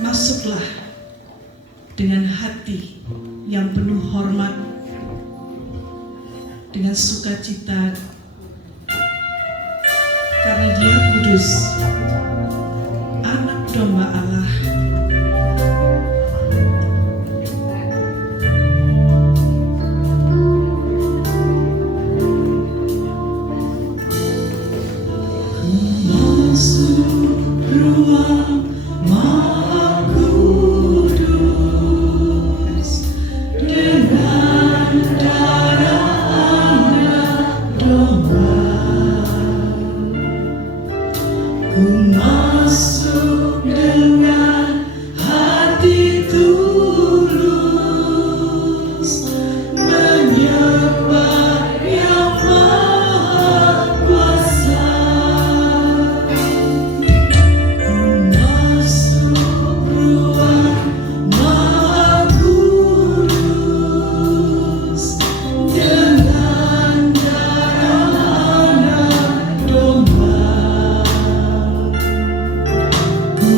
Masuklah dengan hati yang penuh hormat, dengan sukacita, karena Dia kudus, Anak Domba Allah. Masuk ruang Maha Kudus dengan darah Anak Domba. Ku masuk dengan hati tulus, menyembah Yang Maha Kuasa. Ku masuk ruang Maha Kudus dengan darah Anak Domba. Ku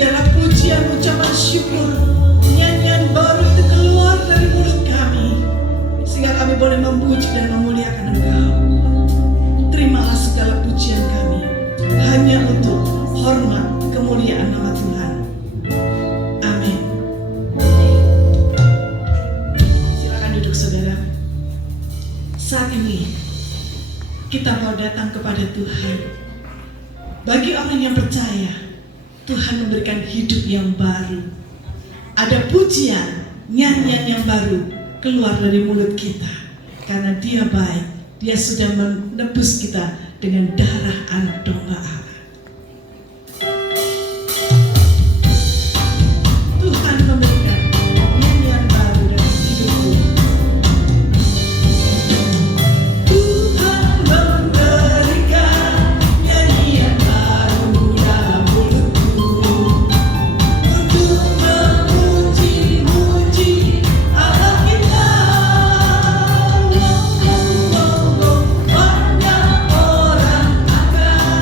biarlah pujian, ucapan syukur, nyanyian baru itu keluar dari mulut kami, sehingga kami boleh memuji dan memuliakan Engkau. Terimalah segala pujian kami, hanya untuk hormat kemuliaan nama Tuhan. Amin. Silakan duduk saudara. Saat ini kita mau datang kepada Tuhan. Bagi orang yang percaya, Tuhan memberikan hidup yang baru. Ada pujian, nyanyian yang baru keluar dari mulut kita. Karena Dia baik, Dia sudah menebus kita dengan darah anak domba Allah. Tuhan memberikan nyanyian baru dalam hidupku. Tuhan memberikan nyanyian baru dalam mulutku untuk memuji-muji Allah kita. Banyak orang akan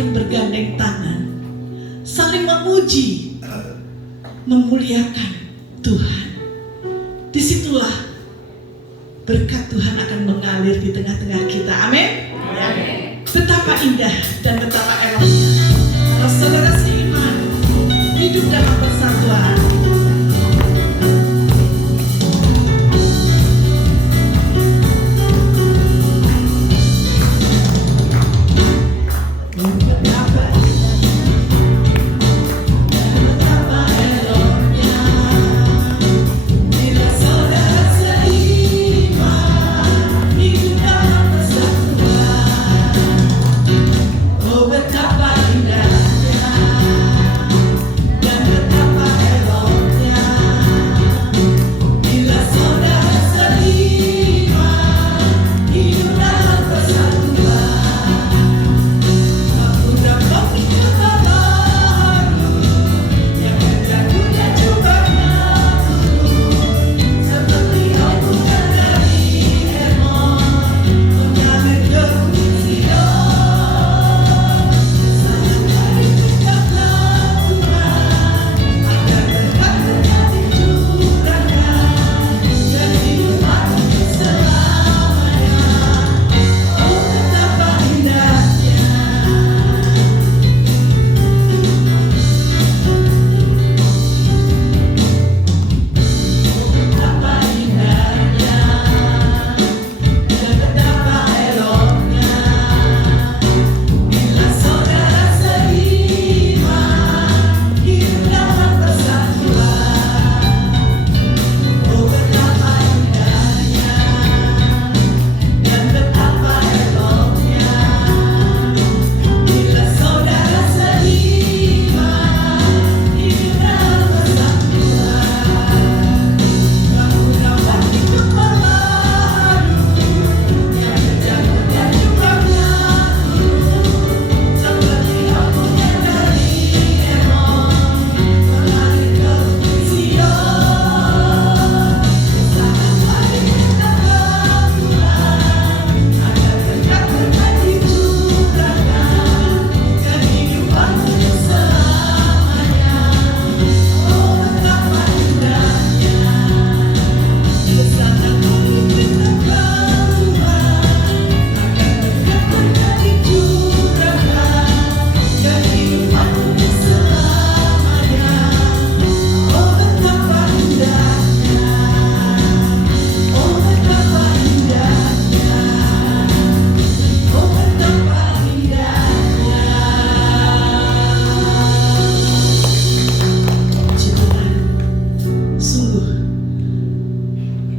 saling bergandeng tangan, saling memuji, memuliakan Tuhan. Disitulah berkat Tuhan akan mengalir di tengah-tengah kita. Amin. Betapa indah dan betapa eloknya kalau saudara seiman hidup dalam persatuan.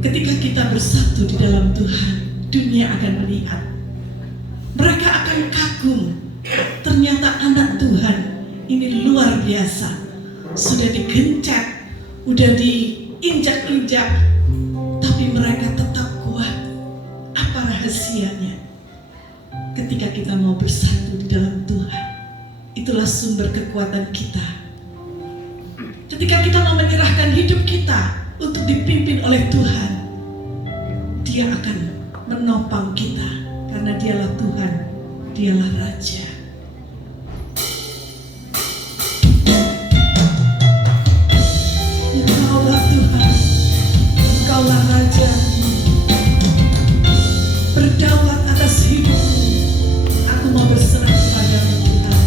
Ketika kita bersatu di dalam Tuhan, dunia akan melihat. Mereka akan kagum. Ternyata anak Tuhan ini luar biasa. Sudah digencet, udah diinjak-injak, tapi mereka tetap kuat. Apa rahasianya? Ketika kita mau bersatu di dalam Tuhan, itulah sumber kekuatan kita. Ketika kita mau menyerahkan hidup kita untuk dipimpin oleh Tuhan, Dia akan menopang kita karena Dialah Tuhan, Dialah Raja. Engkaulah Tuhan, Engkaulah Raja, berdaulat atas hidupku. Aku mau berserah kepadamu Tuhan.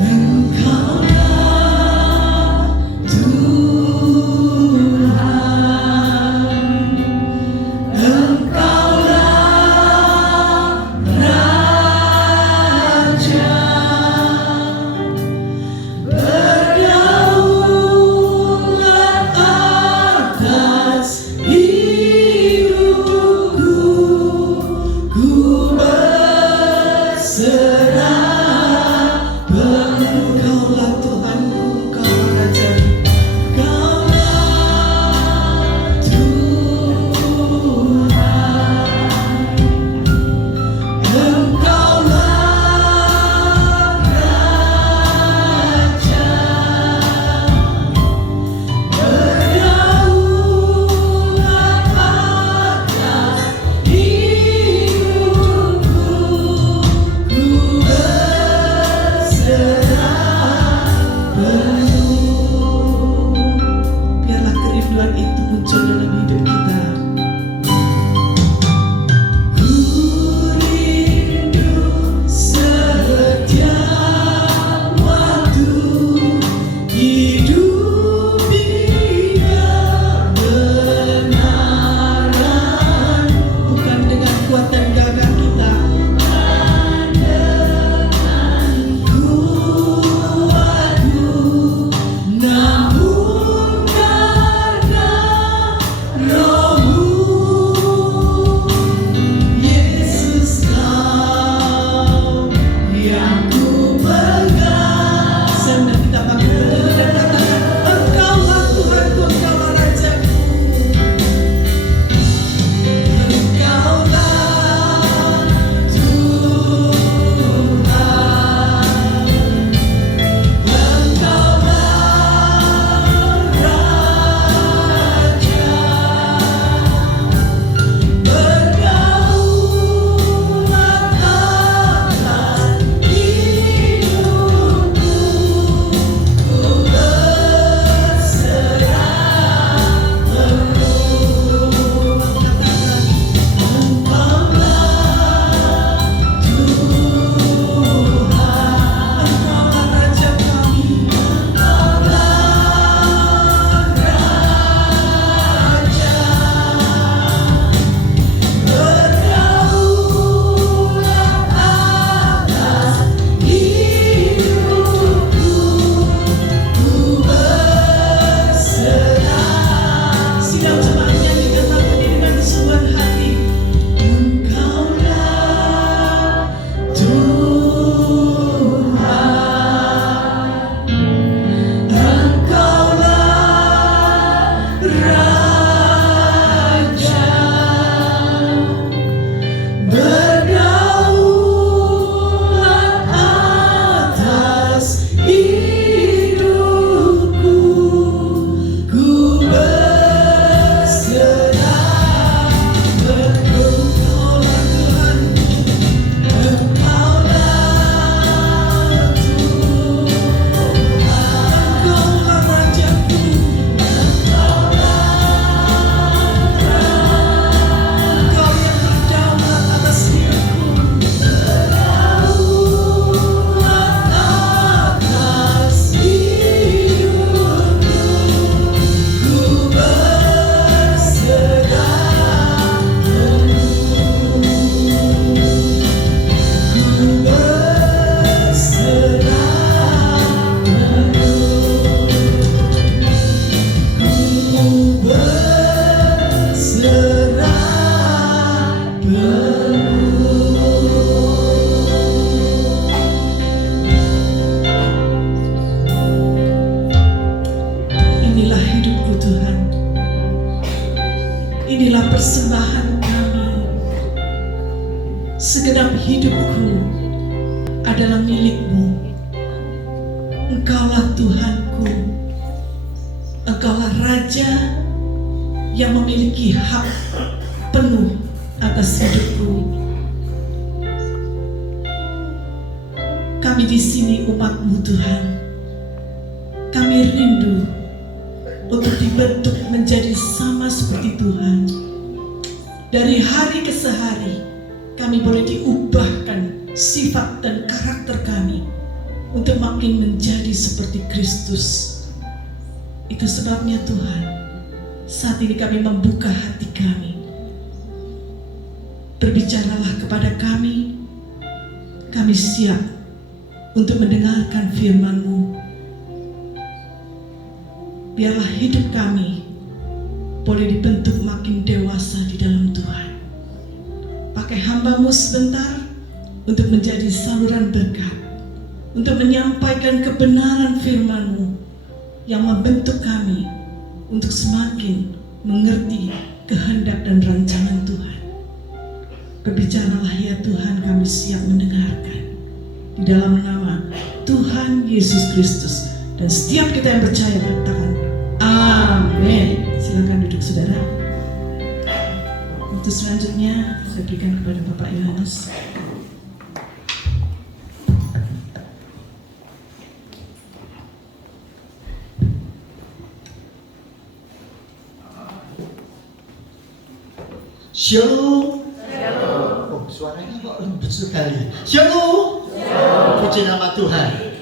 Engkaulah Tuhan. inilah persembahan kami. Segenap hidupku adalah milik-Mu. Engkaulah Tuhanku. Engkaulah Raja yang memiliki hak penuh atas hidupku. Kami di sini umat-Mu Tuhan. Kami rindu untuk dibentuk menjadi sama seperti Tuhan. Dari hari ke hari, kami boleh diubahkan sifat dan karakter kami untuk makin menjadi seperti Kristus. Itu sebabnya Tuhan, saat ini kami membuka hati kami. Berbicaralah kepada kami. Kami siap untuk mendengarkan firman-Mu. Biarlah hidup kami boleh dibentuk makin dewasa di dalam Tuhan. Pakai hamba-Mu sebentar untuk menjadi saluran berkat, untuk menyampaikan kebenaran firman-Mu yang membentuk kami untuk semakin mengerti kehendak dan rancangan Tuhan. Berbicaralah ya Tuhan, kami siap mendengarkan. Di dalam nama Tuhan Yesus Kristus. Dan setiap kita yang percaya katakan amin. Silakan duduk saudara. Untuk selanjutnya saya berikan kepada Bapak Yohanes. Shalom. Oh, suaranya kok lembut sekali. Shalom. Puji nama Tuhan.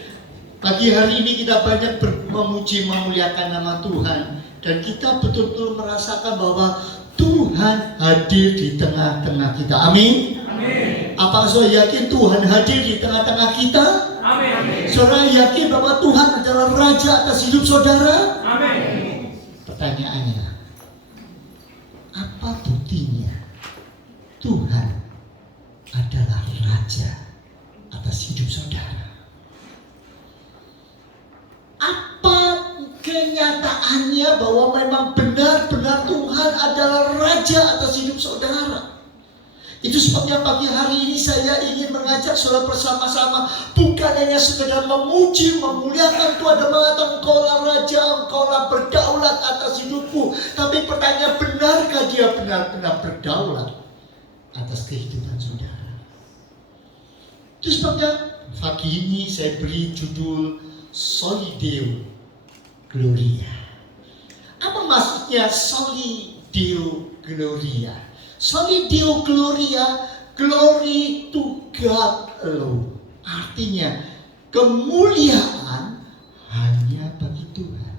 Pagi hari ini kita banyak memuji memuliakan nama Tuhan, dan kita betul-betul merasakan bahwa Tuhan hadir di tengah-tengah kita. Amin. Amin. Apa saudara yakin Tuhan hadir di tengah-tengah kita? Amin. Saudara yakin bahwa Tuhan adalah Raja atas hidup saudara? Amin. Pertanyaannya, apa buktinya Tuhan adalah Raja atas hidup saudara? Apa kenyataannya bahwa memang benar-benar Tuhan adalah Raja atas hidup saudara? Itu sebabnya pagi hari ini saya ingin mengajak saudara bersama-sama, bukan hanya sekedar memuji, memuliakan Tuhan dan mengatakan Engkaulah Raja, Engkaulah berdaulat atas hidupku. Tapi pertanyaan, benarkah Dia benar-benar berdaulat atas kehidupan saudara? Itu sebabnya pagi ini saya beri judul Soli Deo Gloria. Apa maksudnya Soli Deo Gloria? Soli Deo Gloria, glory to God alone. Artinya kemuliaan hanya bagi Tuhan.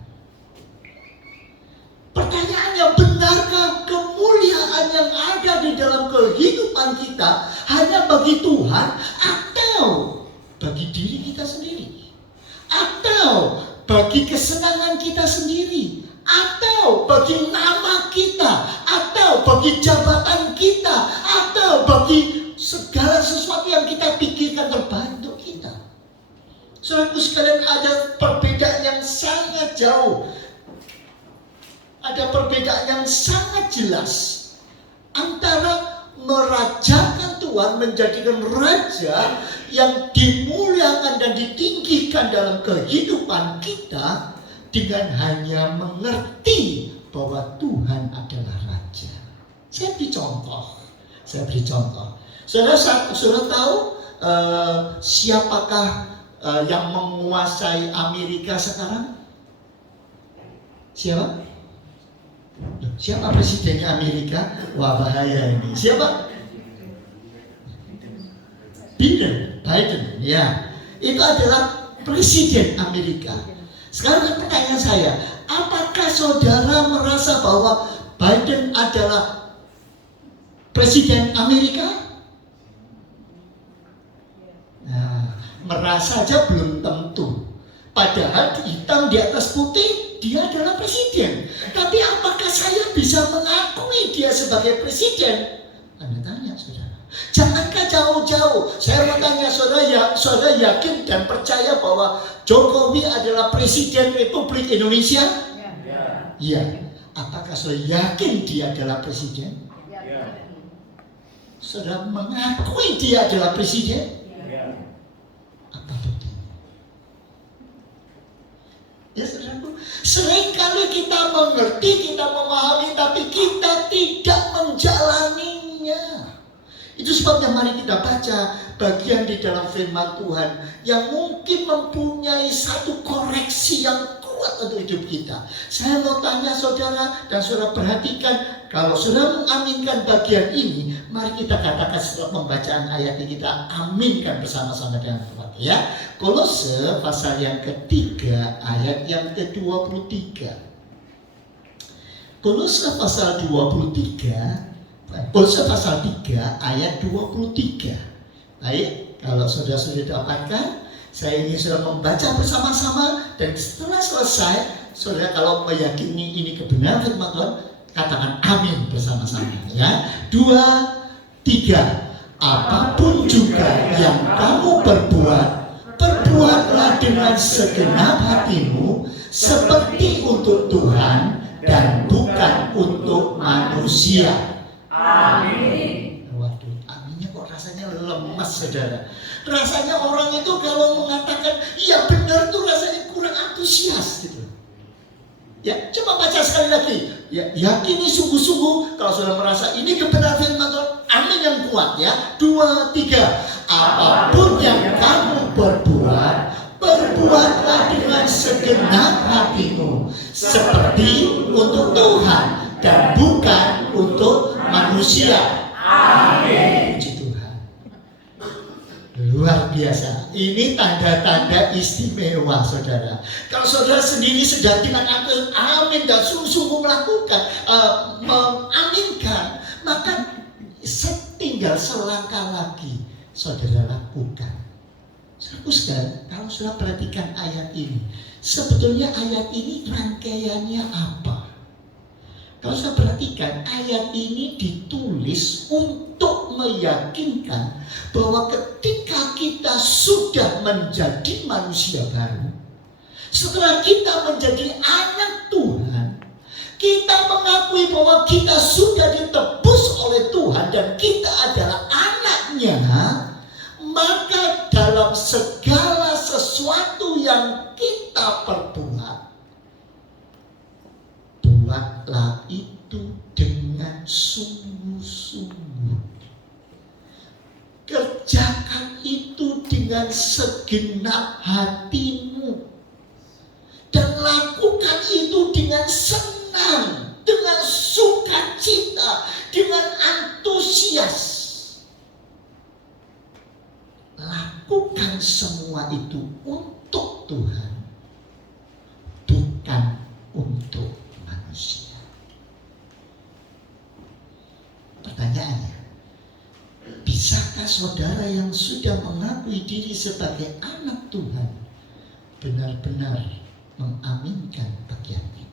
Pertanyaannya, benarkah kemuliaan yang ada di dalam kehidupan kita hanya bagi Tuhan atau bagi diri kita sendiri? Atau bagi kesenangan kita sendiri, atau bagi nama kita, atau bagi jabatan kita, atau bagi segala sesuatu yang kita pikirkan terbaik untuk kita? Saudaraku sekalian, ada perbedaan yang sangat jauh, ada perbedaan yang sangat jelas antara merajakan Tuhan, menjadikan Raja yang dimuliakan dan ditinggikan dalam kehidupan kita, dengan hanya mengerti bahwa Tuhan adalah Raja. Saya beri contoh. Saudara tahu siapakah yang menguasai Amerika sekarang? Siapa? Siapa presidennya Amerika? Wah, bahaya ini. Siapa? Biden, ya. Itu adalah presiden Amerika. Sekarang pertanyaan saya, apakah saudara merasa bahwa Biden adalah presiden Amerika? Nah, merasa aja belum tentu. Padahal hitam di atas putih, dia adalah presiden. Tapi apakah saya bisa mengakui dia sebagai presiden? Anda tanya, saudara. Jangankan jauh-jauh, saya mau tanya saudara yakin dan percaya bahwa Jokowi adalah presiden Republik Indonesia? Iya. Apakah saudara yakin dia adalah presiden? Ya. Saudara mengakui dia adalah presiden? Ya. Apa betul? Ya saudaraku, seringkali kita mengerti, kita memahami, tapi kita tidak menjalaninya. Itu sebabnya mari kita baca bagian di dalam firman Tuhan yang mungkin mempunyai satu koreksi yang kuat untuk hidup kita. Saya mau tanya saudara, dan saudara perhatikan, kalau saudara mengaminkan bagian ini, mari kita katakan setelah pembacaan ayat ini, kita aminkan bersama-sama dengan kuat ya. Kolose pasal yang ketiga ayat yang ke-23. Kolose pasal 23, Kolose pasal 3 ayat 23. Baik, kalau saudara sudah dapatkan, saya ingin saudara membaca bersama-sama, dan setelah selesai, saudara kalau meyakini ini kebenaran firman Tuhan, katakan amin bersama-sama ya. 2, 3. Apapun juga yang kamu perbuat, perbuatlah dengan segenap hatimu, seperti untuk Tuhan dan bukan untuk manusia. Amin. Waduh, aminnya kok rasanya lemas saudara. Rasanya orang itu kalau mengatakan iya benar tuh rasanya kurang antusias gitu. Ya, coba baca sekali lagi. Ya, yakini sungguh-sungguh kalau sudah merasa ini kebenaran firman Tuhan, amin yang kuat ya. 2, 3. Apapun yang kamu perbuat, perbuatlah dengan segenap hatimu, seperti untuk Tuhan dan bukan untuk manusia. Amin. Puji Tuhan. Luar biasa. Ini tanda-tanda istimewa saudara. Kalau saudara sendiri sedang dengan amin dan sungguh-sungguh melakukan, mengaminkan, maka tinggal selangkah lagi saudara lakukan. Saudara, kalau saudara perhatikan ayat ini, sebetulnya ayat ini rangkaiannya apa? Kalau saya perhatikan, ayat ini ditulis untuk meyakinkan bahwa ketika kita sudah menjadi manusia baru, setelah kita menjadi anak Tuhan, kita mengakui bahwa kita sudah ditebus oleh Tuhan dan kita adalah anaknya, maka dalam segala sesuatu yang kita perbuat, buatlah itu dengan sungguh-sungguh. Kerjakan itu dengan segenap hatimu. Dan lakukan itu dengan senang, dengan sukacita, dengan antusias. Lakukan semua itu untuk Tuhan, bukan untuk manusia. Pertanyaannya, bisakah saudara yang sudah mengakui diri sebagai anak Tuhan benar-benar mengaminkan bagian ini?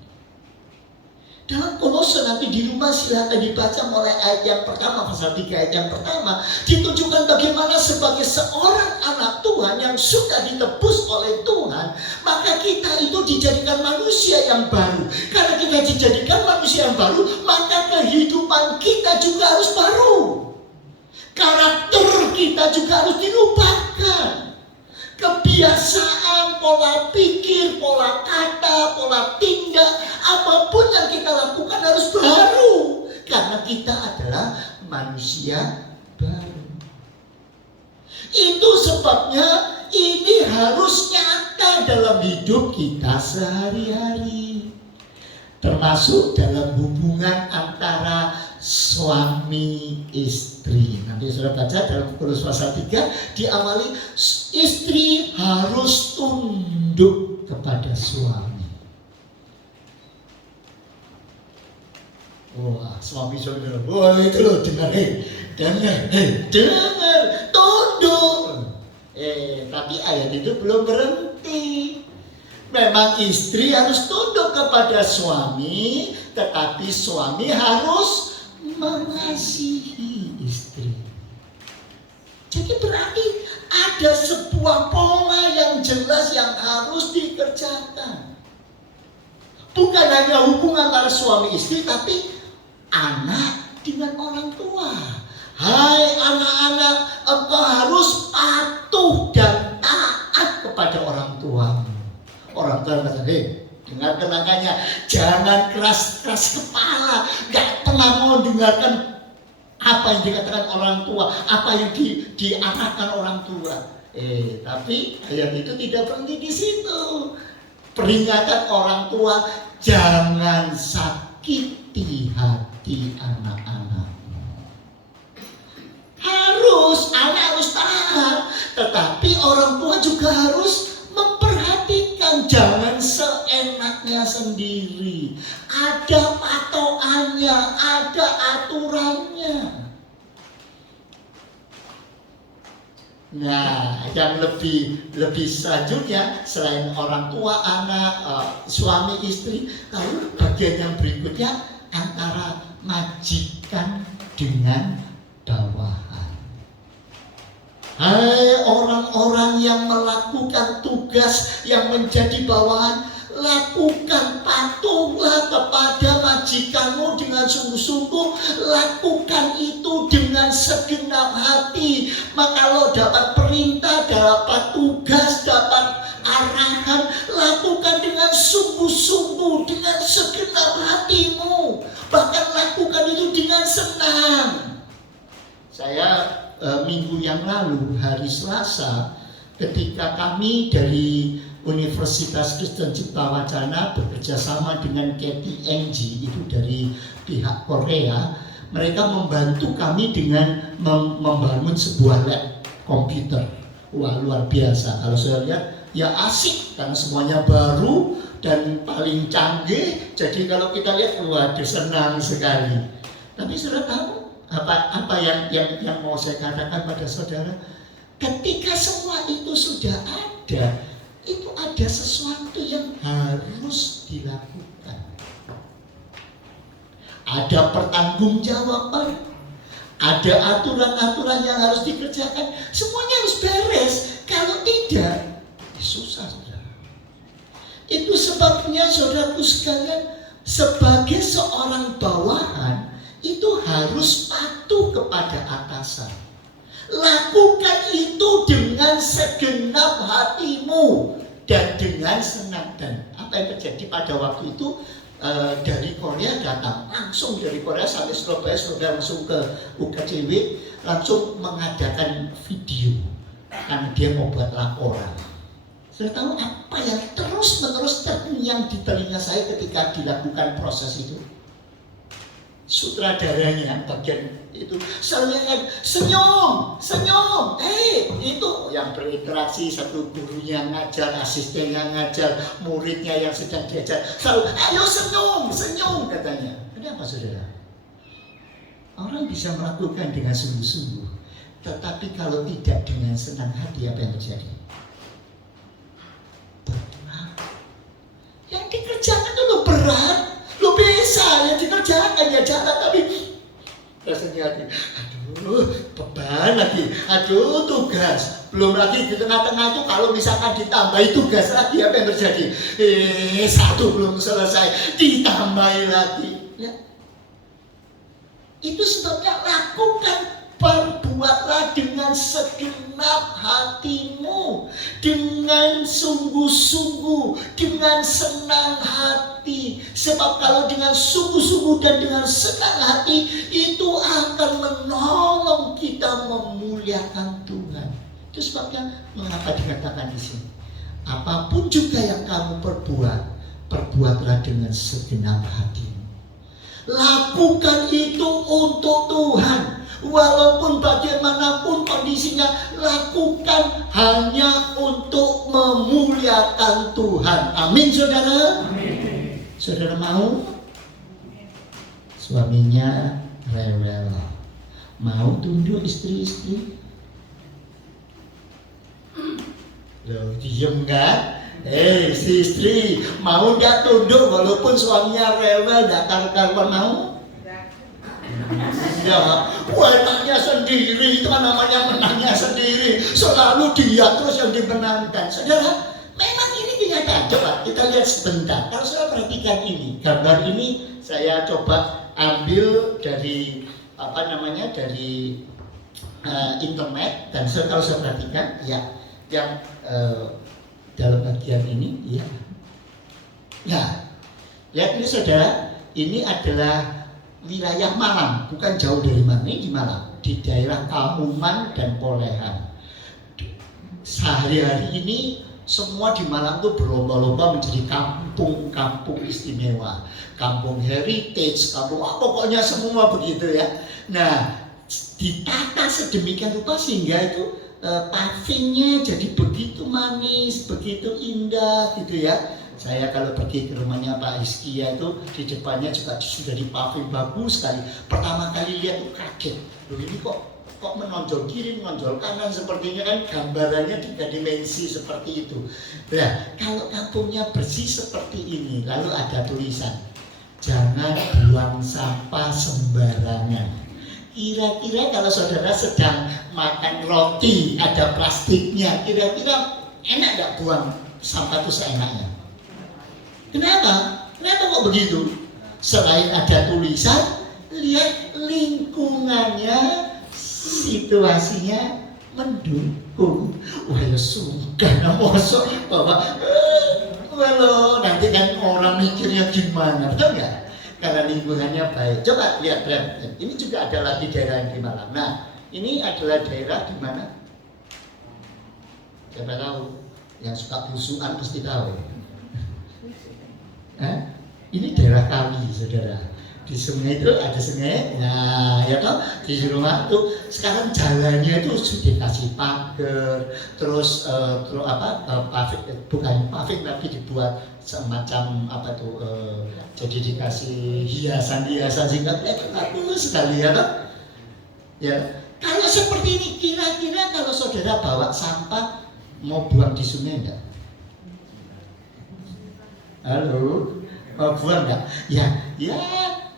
Dalam Kolose nanti di rumah silakan dibaca mulai ayat yang pertama, pasal 3 ayat yang pertama, ditunjukkan bagaimana sebagai seorang anak Tuhan yang sudah ditebus oleh Tuhan, maka kita itu dijadikan manusia yang baru. Karena kita dijadikan manusia yang baru, maka kehidupan kita juga harus baru. Karakter kita juga harus dilupakan. Kebiasaan, pola pikir, pola kata, pola tindak, apapun yang kita lakukan harus baru. Karena kita adalah manusia baru. Itu sebabnya ini harus nyata dalam hidup kita sehari-hari. Termasuk dalam hubungan antara suami istri. Nanti sudah baca dalam Kolose pasal 3, diawali istri harus tunduk kepada suami. Wah, suami saudara, wah itu loh, dengar, tunduk. Tapi ayat itu belum berhenti. Memang istri harus tunduk kepada suami, tetapi suami harus mengasihi istri. Jadi berarti ada sebuah pola yang jelas yang harus dikerjakan. Bukan hanya hubungan antara suami istri, tapi anak dengan orang tua. Hai anak-anak, engkau harus patuh dan taat kepada orang tuamu. Orang tua kata, dengarkan makanya, jangan keras-keras kepala, gak pernah mau dengarkan apa yang dikatakan orang tua, apa yang diarahkan orang tua. Tapi ayat itu tidak berhenti di situ. Peringatan orang tua, jangan sakiti hati anak-anakmu. Anak harus taat, tetapi orang tua juga harus memperhatikan, jangan seenaknya sendiri. Ada patokannya, ada aturannya. Nah, yang lebih selanjutnya selain orang tua, anak, suami, istri, lalu bagian yang berikutnya antara majikan dengan bawahan. Hai orang-orang yang melakukan tugas yang menjadi bawahan, lakukan, patuhlah kepada majikanmu dengan sungguh-sungguh. Lakukan itu dengan segenap hati. Maka kalau dapat perintah, dapat tugas, dapat arahan, lakukan dengan sungguh-sungguh, dengan segenap hatimu. Bahkan lakukan itu dengan senang. Saya minggu yang lalu, hari Selasa, ketika kami dari Universitas Kristen Cipta Wacana bekerja sama dengan Kathy Ng, itu dari pihak Korea, mereka membantu kami dengan membangun sebuah lab komputer. Wah, luar biasa. Kalau saya lihat, ya asik karena semuanya baru dan paling canggih. Jadi kalau kita lihat, waduh, senang sekali. Tapi saudara tahu apa yang mau saya katakan pada saudara? Ketika semua itu sudah ada, itu ada sesuatu yang harus dilakukan. Ada pertanggungjawaban, ada aturan-aturan yang harus dikerjakan. Semuanya harus beres. Kalau tidak, susah, saudara. Itu sebabnya, saudaraku sekalian, sebagai seorang bawahan itu harus patuh kepada atasan. Lakukan itu dengan segenap hatimu dan dengan senang. Dan apa yang terjadi pada waktu itu, dari Korea datang, langsung dari Korea sampai Surabaya, langsung ke UKCW, langsung mengadakan video karena dia mau buat laporan. Sudah tahu apa yang terus-menerus terngiang di telinga saya ketika dilakukan proses itu? Sutradaranya bagian itu selalu senyum, itu yang berinteraksi, satu gurunya ngajar, asistennya ngajar, muridnya yang sedang diajar selalu, ayo senyum katanya. Kenapa saudara? Orang bisa melakukan dengan sungguh-sungguh, tetapi kalau tidak dengan senang hati, apa yang terjadi? Berat. Yang dikerjakan itu berat. Lo bisa yang dikerjakan ya jalan, tapi rasanya lagi, aduh beban lagi, aduh tugas, belum lagi di tengah-tengah itu kalau misalkan ditambahi tugas lagi, apa yang terjadi? Satu belum selesai, ditambahi lagi. Ya. Itu sebabnya lakukan, perbuatlah dengan segenap hatimu, dengan sungguh-sungguh, dengan senang hati. Sebab kalau dengan sungguh-sungguh dan dengan senang hati, itu akan menolong kita memuliakan Tuhan. Itu sebabnya mengapa dikatakan di sini, apapun juga yang kamu perbuat, perbuatlah dengan segenap hatimu. Lakukan itu untuk Tuhan. Walaupun bagaimanapun kondisinya, lakukan hanya untuk memuliakan Tuhan. Amin, saudara. Amin. Saudara mau? Suaminya rewel, mau tunduk istri-istri? Loh, diem kan? Si istri mau gak tunduk walaupun suaminya rewel, gak karuan mau? Ya, enaknya sendiri, itu kan namanya menangnya sendiri. Selalu dia terus yang dimenangkan. Saudara, memang ini kelihatan. Coba kita lihat sebentar. Kalau saya perhatikan ini, gambar ini saya coba ambil dari dari internet, dan kalau saya perhatikan ya yang dalam bagian ini ya. Nah, lihat ini saudara, ini adalah wilayah Malang, bukan jauh dari mana, ini di Malang, di daerah Kamungan dan Polehan. Sehari-hari ini semua di Malang tuh berlomba-lomba menjadi kampung istimewa, kampung heritage, pokoknya semua begitu ya. Nah, ditata sedemikian rupa sehingga itu pavingnya jadi begitu manis, begitu indah gitu ya. Saya kalau pergi ke rumahnya Pak Hizkia itu di depannya juga sudah dipaving bagus sekali. Pertama kali lihat tuh kaget, loh ini kok menonjol kiri, menonjol kanan, sepertinya kan gambarannya 3 dimensi seperti itu. Nah, kalau kampungnya bersih seperti ini, lalu ada tulisan, jangan buang sampah sembarangan. Kira-kira kalau saudara sedang makan roti, ada plastiknya, kira-kira enak gak buang sampah itu seenaknya? Kenapa? Kenapa kok begitu? Selain ada tulisan, lihat lingkungannya, situasinya mendukung. Wah ya sungkan, mosok Bapak. Walau nanti kan orang mikirnya gimana, betul nggak? Karena lingkungannya baik. Coba lihat, ini juga ada lagi daerah yang di Malang. Nah, ini adalah daerah di mana? Siapa tahu? Yang suka busuan pasti tahu. Ini daerah kami, saudara. Di sungai itu ada sungai, nah ya toh di rumah tuh sekarang jalannya itu sudah dikasih pagar, terus bukan paving tapi dibuat semacam jadi dikasih hiasan sehingga bagus sekali ya toh. Ya, kalau seperti ini kira-kira kalau saudara bawa sampah mau buang di sungai enggak? Halo, mau buang enggak? Ya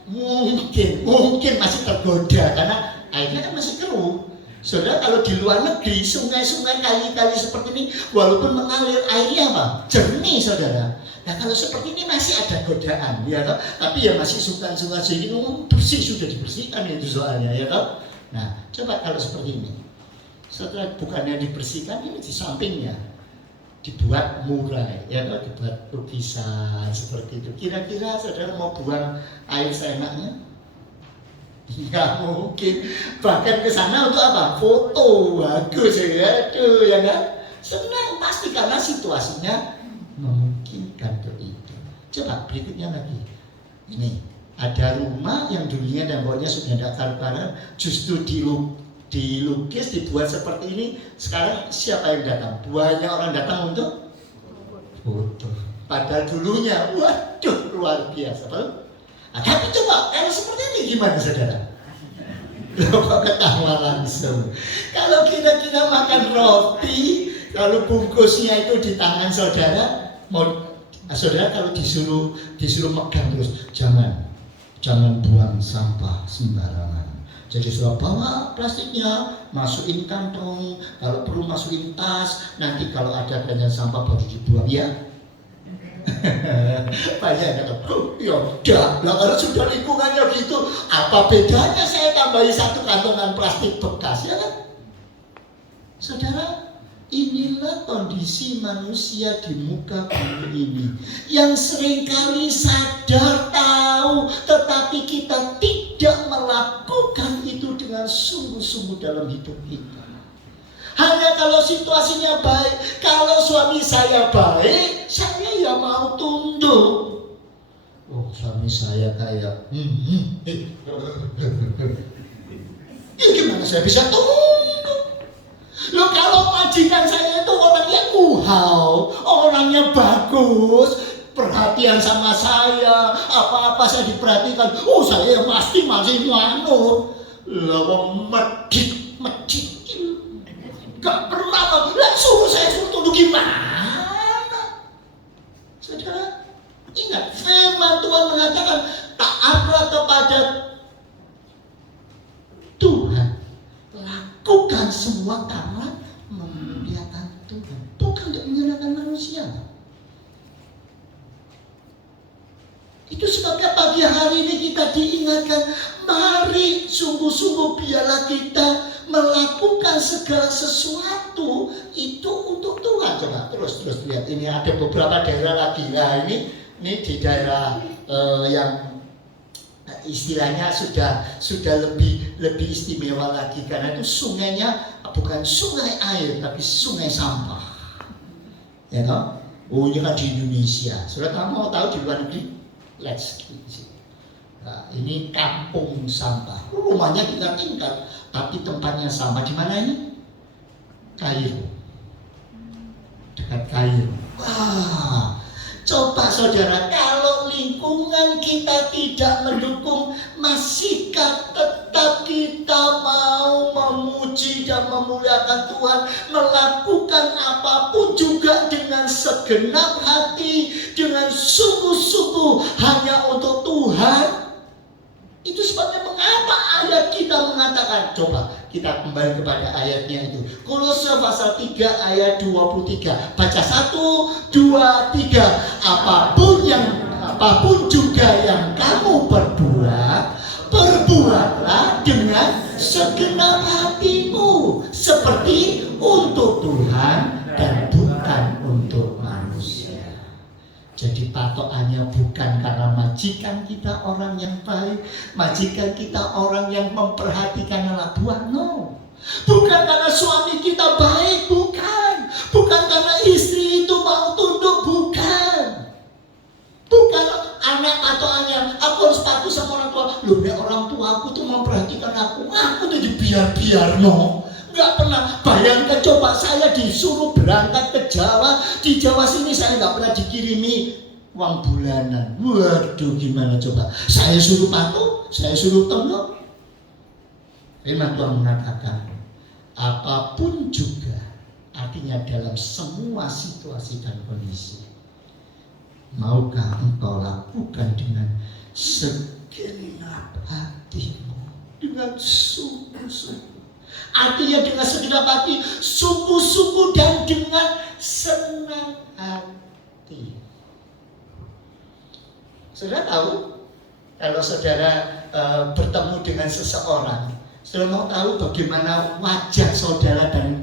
mungkin masih tergoda karena airnya kan masih keruh. Saudara, kalau di luar negeri sungai-sungai kali-kali seperti ini walaupun mengalir airnya jernih saudara. Nah kalau seperti ini masih ada godaan ya toh, tapi ya masih sungai-sungai segini bersih, sudah dibersihkan itu soalnya ya toh. Nah coba kalau seperti ini, saudara, bukannya dibersihkan, ini di sampingnya dibuat murai, ya kan, dibuat lukisan seperti itu. Kira-kira saudara mau buang air seenaknya? Nggak mungkin. Bahkan ke sana untuk apa? Foto bagus ya, aduh ya kan? Senang pasti karena situasinya memungkinkan untuk itu. Coba berikutnya lagi. Ini ada rumah yang dulunya temboknya sudah tidak karu-karuan, justru dilukis, dibuat seperti ini. Sekarang siapa yang datang? Banyak orang datang untuk foto. Padahal dulunya, waduh luar biasa. Nah, tapi coba kalau seperti ini gimana saudara? Kok ketawa langsung. Kalau kira-kira makan roti, kalau bungkusnya itu di tangan saudara, saudara kalau disuruh megang terus, jangan buang sampah sembarangan. Jadi sudah bawa plastiknya, masukin kantong, kalau perlu masukin tas, nanti kalau ada banyak sampah baru dibuang ya. Banyak kata, ya udah, kalau sudah lingkungannya gitu, apa bedanya saya tambahi 1 kantongan plastik bekas ya kan? Saudara, inilah kondisi manusia di muka bumi ini yang seringkali sadar tahu, tetapi kita tidak melakukan itu dengan sungguh-sungguh dalam hidup kita. Hanya kalau situasinya baik, kalau suami saya baik, saya ya mau tunduk. Oh, suami saya kayak ya gimana saya bisa tunduk? Loh, kalau majikan saya itu orangnya orangnya bagus, perhatian sama saya, apa-apa saya diperhatikan. Oh, saya pasti masih manut. Lawang medit. Gak pernah saya suruh tunduk gimana? Saudara, ingat firman Tuhan mengatakan taatlah kepada Tuhan, lakukan semua karena memuliakan Tuhan, bukan untuk menyerahkan manusia. kita diingatkan, mari sungguh-sungguh biarlah kita melakukan segala sesuatu itu untuk Tuhan. Coba terus lihat, ini ada beberapa daerah lagi. Nah ini di daerah yang istilahnya sudah lebih istimewa lagi, karena itu sungainya bukan sungai air tapi sungai sampah. Ya toh? Oh ini kan di Indonesia. Sudah kamu mau tahu di luar negeri? Let's see. Nah, ini kampung sampah. Rumahnya tingkat, tapi tempatnya sampah. Di mana ini? Kairo. Dekat Kairo. Wah, coba saudara, kalau lingkungan kita tidak mendukung, masihkah tetap kita mau memuji dan memuliakan Tuhan, melakukan apapun juga dengan segenap hati, dengan sungguh-sungguh hanya untuk Tuhan? Itu sebabnya mengapa ayat kita mengatakan, coba kita kembali kepada ayatnya itu. Kolose pasal 3 ayat 23. Baca 1, 2, 3. Apapun juga yang kamu perbuatlah dengan segenap hatimu, seperti untuk Tuhan dan bukan untuk manusia. Jadi patokannya bukan karena majikan kita orang yang baik, majikan kita orang yang memperhatikan anak buah, no. Bukan karena suami kita baik, bukan. Bukan karena istri itu mau tunduk, bukan. Bukan anak patokannya, aku harus patuh sama orang tua. Loh, orang tua aku tuh memperhatikan aku tuh dibiar-biar, no. Nggak pernah. Bayangkan coba saya disuruh berangkat ke Jawa, di Jawa sini saya nggak pernah dikirimi uang bulanan. Waduh, gimana coba? Saya suruh patuh, saya suruh tunduk. Firman Tuhan mengatakan, apapun juga, artinya dalam semua situasi dan kondisi, maukah engkau lakukan dengan segenap hatimu, dengan sungguh-sungguh. Artinya dengan segenap hati, sungguh-sungguh dan dengan senang hati. Saudara tahu, kalau saudara bertemu dengan seseorang, saudara mau tahu bagaimana wajah saudara dan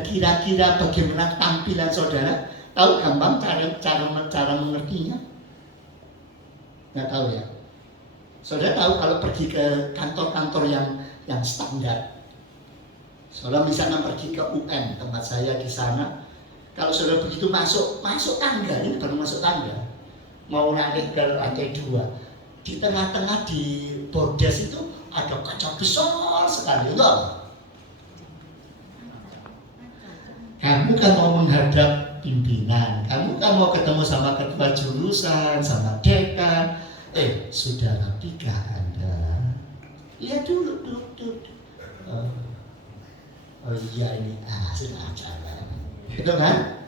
kira-kira bagaimana tampilan saudara? Tahu gampang cara mengertinya? Nggak tahu ya? Saudara tahu kalau pergi ke kantor-kantor yang standar. Saudara misalnya pergi ke UM, tempat saya di sana. Kalau saudara begitu masuk tangga, ini baru masuk tangga, mau naik ke lantai 2, di tengah-tengah di bordes itu ada kaca besar sekali, enggak? Kamu kan mau menghadap pimpinan, kamu kan mau ketemu sama ketua jurusan, sama dekan. Saudara pikir Anda, lihat dulu. Oh iya ini sudah acara, betul kan?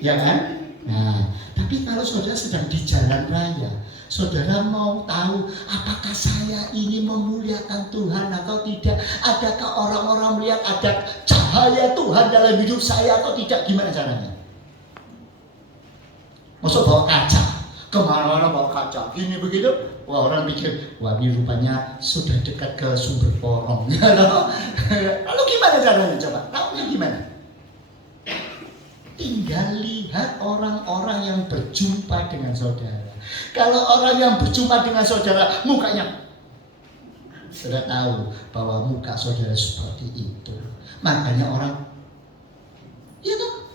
Ya kan? Nah, tapi kalau saudara sedang di jalan raya, saudara mau tahu apakah saya ini memuliakan Tuhan atau tidak? Adakah orang-orang melihat ada cahaya Tuhan dalam hidup saya atau tidak? Gimana caranya? Maksud bawa kaca, kemana-mana bawa kaca, gini begitu. Wah, orang mikir, wah ini rupanya sudah dekat ke sumber porong. Lalu gimana caranya coba? Tahunya gimana? Tinggal lihat orang-orang yang berjumpa dengan saudara. Kalau orang yang berjumpa dengan saudara, mukanya, saudara tahu bahwa muka saudara seperti itu. Makanya orang, ya toh.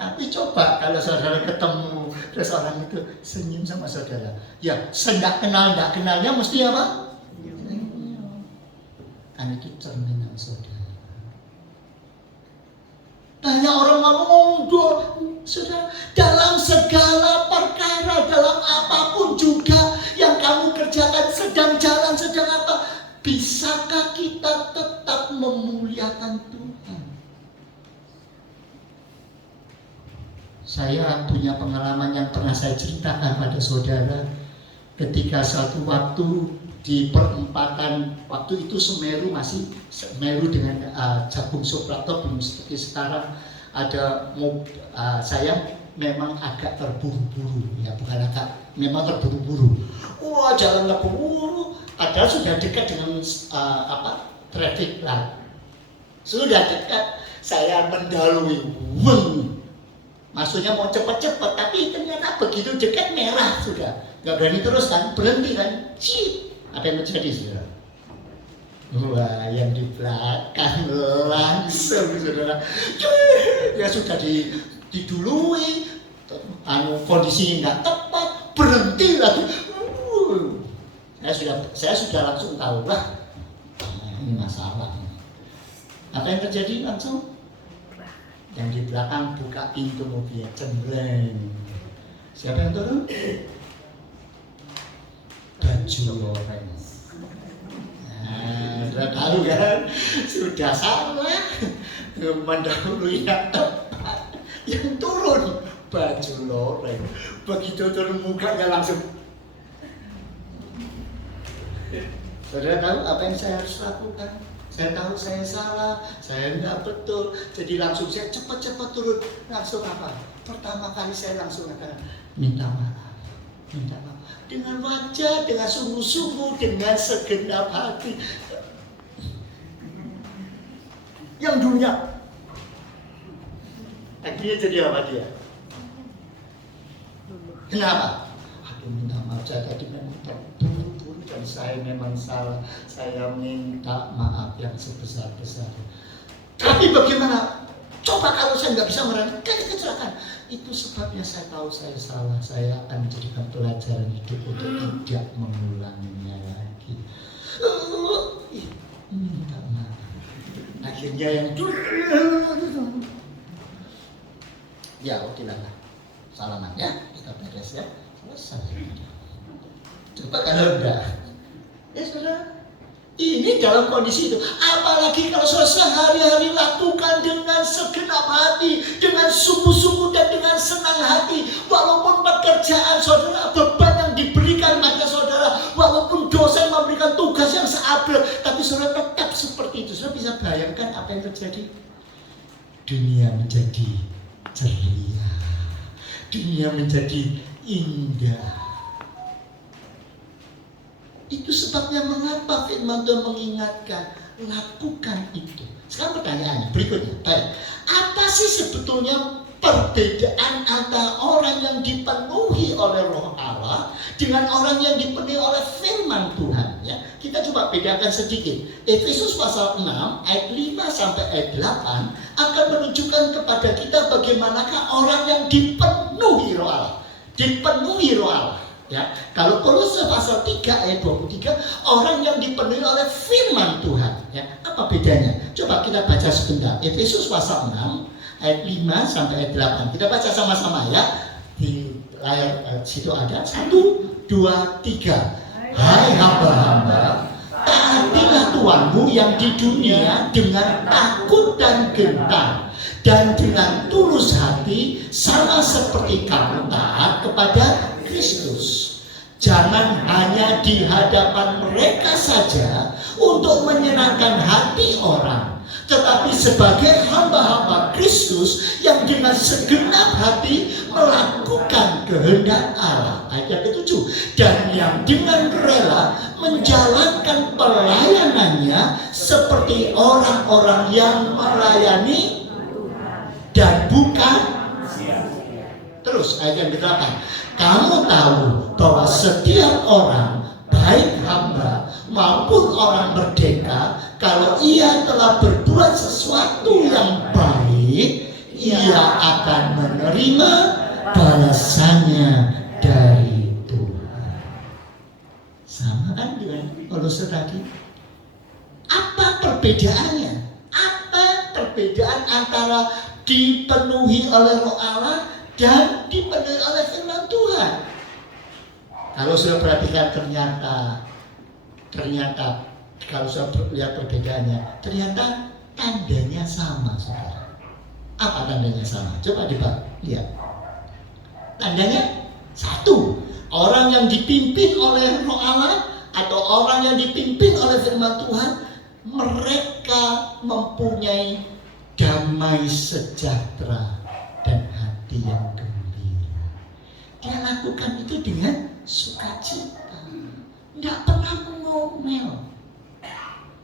Tapi coba kalau saudara ketemu, terus orang itu senyum sama saudara. Ya, tidak kenalnya mesti apa? Kan itu cerminan saudara. Banyak orang ngomong, saudara, dalam segala perkara, dalam apapun juga yang kamu kerjakan, sedang jalan, sedang apa, bisakah kita tetap memuliakan Tuhan? Saya punya pengalaman yang pernah saya ceritakan pada saudara. Ketika suatu waktu di perempatan, waktu itu Semeru dengan Jagung Suprapto, belum seperti sekarang. Saya memang agak terburu-buru, ya bukan agak, memang terburu-buru. Wah, jalan terburu, padahal sudah dekat dengan traffic light. Sudah dekat, saya mendalui, maksudnya mau cepat-cepat, tapi ternyata begitu dekat merah sudah, nggak berani terus kan, berhenti kan, apa yang terjadi saudara? Wah, yang di belakang langsung saudara, ya sudah didului, kondisinya nggak tepat, berhenti lagi. Saya sudah langsung tahu lah, ini masalah. Apa yang terjadi langsung? Yang di belakang buka pintu mobil, cembreng. Siapa yang turun? Baju loreng. Sudah tahu kan? Sudah salah. Mendahului yang tepat. Yang turun baju loreng. Begitu turun mukanya langsung. Saudara tahu apa yang saya harus lakukan? Saya tahu saya salah, saya tidak betul. Jadi langsung saya cepat-cepat turun. Langsung apa? Pertama kali saya langsung akan minta maaf. Minta maaf. Dengan wajah, dengan sungguh-sungguh, dengan segenap hati. Yang dulunya. Akhirnya jadi apa dia? Kenapa? Aku minta maaf, saya tadi memang terburu-buru dan saya memang salah. Saya minta maaf yang sebesar-besarnya. Tapi bagaimana? Coba kalau saya nggak bisa merenungkan kecelakaan. Itu sebabnya saya tahu saya salah. Saya akan menjadikan pelajaran hidup untuk tidak mengulanginya lagi. Minta maaf. Akhirnya yang ya oke lah. Salaman ya, kita beres ya. Selesai. Coba kalau enggak, ya saudara, ini dalam kondisi itu. Apalagi kalau saudara sehari-hari lakukan dengan segenap hati, dengan sungguh-sungguh dan dengan senang hati. Walaupun pekerjaan saudara, beban yang diberikan pada saudara, walaupun dosen memberikan tugas yang seadil, tapi saudara tetap seperti itu. Saudara bisa bayangkan apa yang terjadi? Dunia menjadi ceria, dunia menjadi indah. Itu sebabnya mengapa firman Tuhan mengingatkan, lakukan itu. Sekarang pertanyaannya berikutnya, baik, apa sih sebetulnya perbedaan antara orang yang dipenuhi oleh Roh Allah dengan orang yang dipenuhi oleh firman Tuhan? Ya, kita coba bedakan sedikit. Efesus pasal 6 ayat 5 sampai ayat 8 akan menunjukkan kepada kita bagaimanakah orang yang dipenuhi Roh Allah. Dipenuhi Roh Allah. Ya, kalau Kolose pasal 3 ayat 23, orang yang dipenuhi oleh firman Tuhan, ya, apa bedanya? Coba kita baca sebentar. Efesus pasal 6 ayat 5 sampai ayat 8. Kita baca sama-sama ya. Di layar situ ada 1, 2, 3. Hai hamba-hamba, taatilah Tuhanmu yang di dunia dengan takut dan gentar, dan dengan tulus hati, sama seperti kamu taat kepada Kristus. Jangan hanya di hadapan mereka saja untuk menyenangkan hati orang, tetapi sebagai hamba-hamba Kristus yang dengan segenap hati melakukan kehendak Allah. Ayat ke-7. Dan yang dengan rela menjalankan pelayanannya seperti orang-orang yang melayani dan bukan. Terus ayat yang ke-8. Kamu tahu bahwa setiap orang, baik hamba maupun orang merdeka, kalau ia telah berbuat sesuatu yang baik, ia akan menerima balasannya dari Tuhan. Sama kan dengan Kolose tadi? Apa perbedaannya? Apa perbedaan antara dipenuhi oleh Roh Allah dan dipenuhi oleh firman Tuhan? Kalau sudah perhatikan ternyata kalau sudah lihat perbedaannya, ternyata tandanya sama, saudara. Apa tandanya sama? Coba lihat. Tandanya satu, orang yang dipimpin oleh Roh Allah atau orang yang dipimpin oleh firman Tuhan, mereka mempunyai damai sejahtera dan hati yang gembira. Di dia lakukan itu dengan sukacita. Tidak pernah mengomel.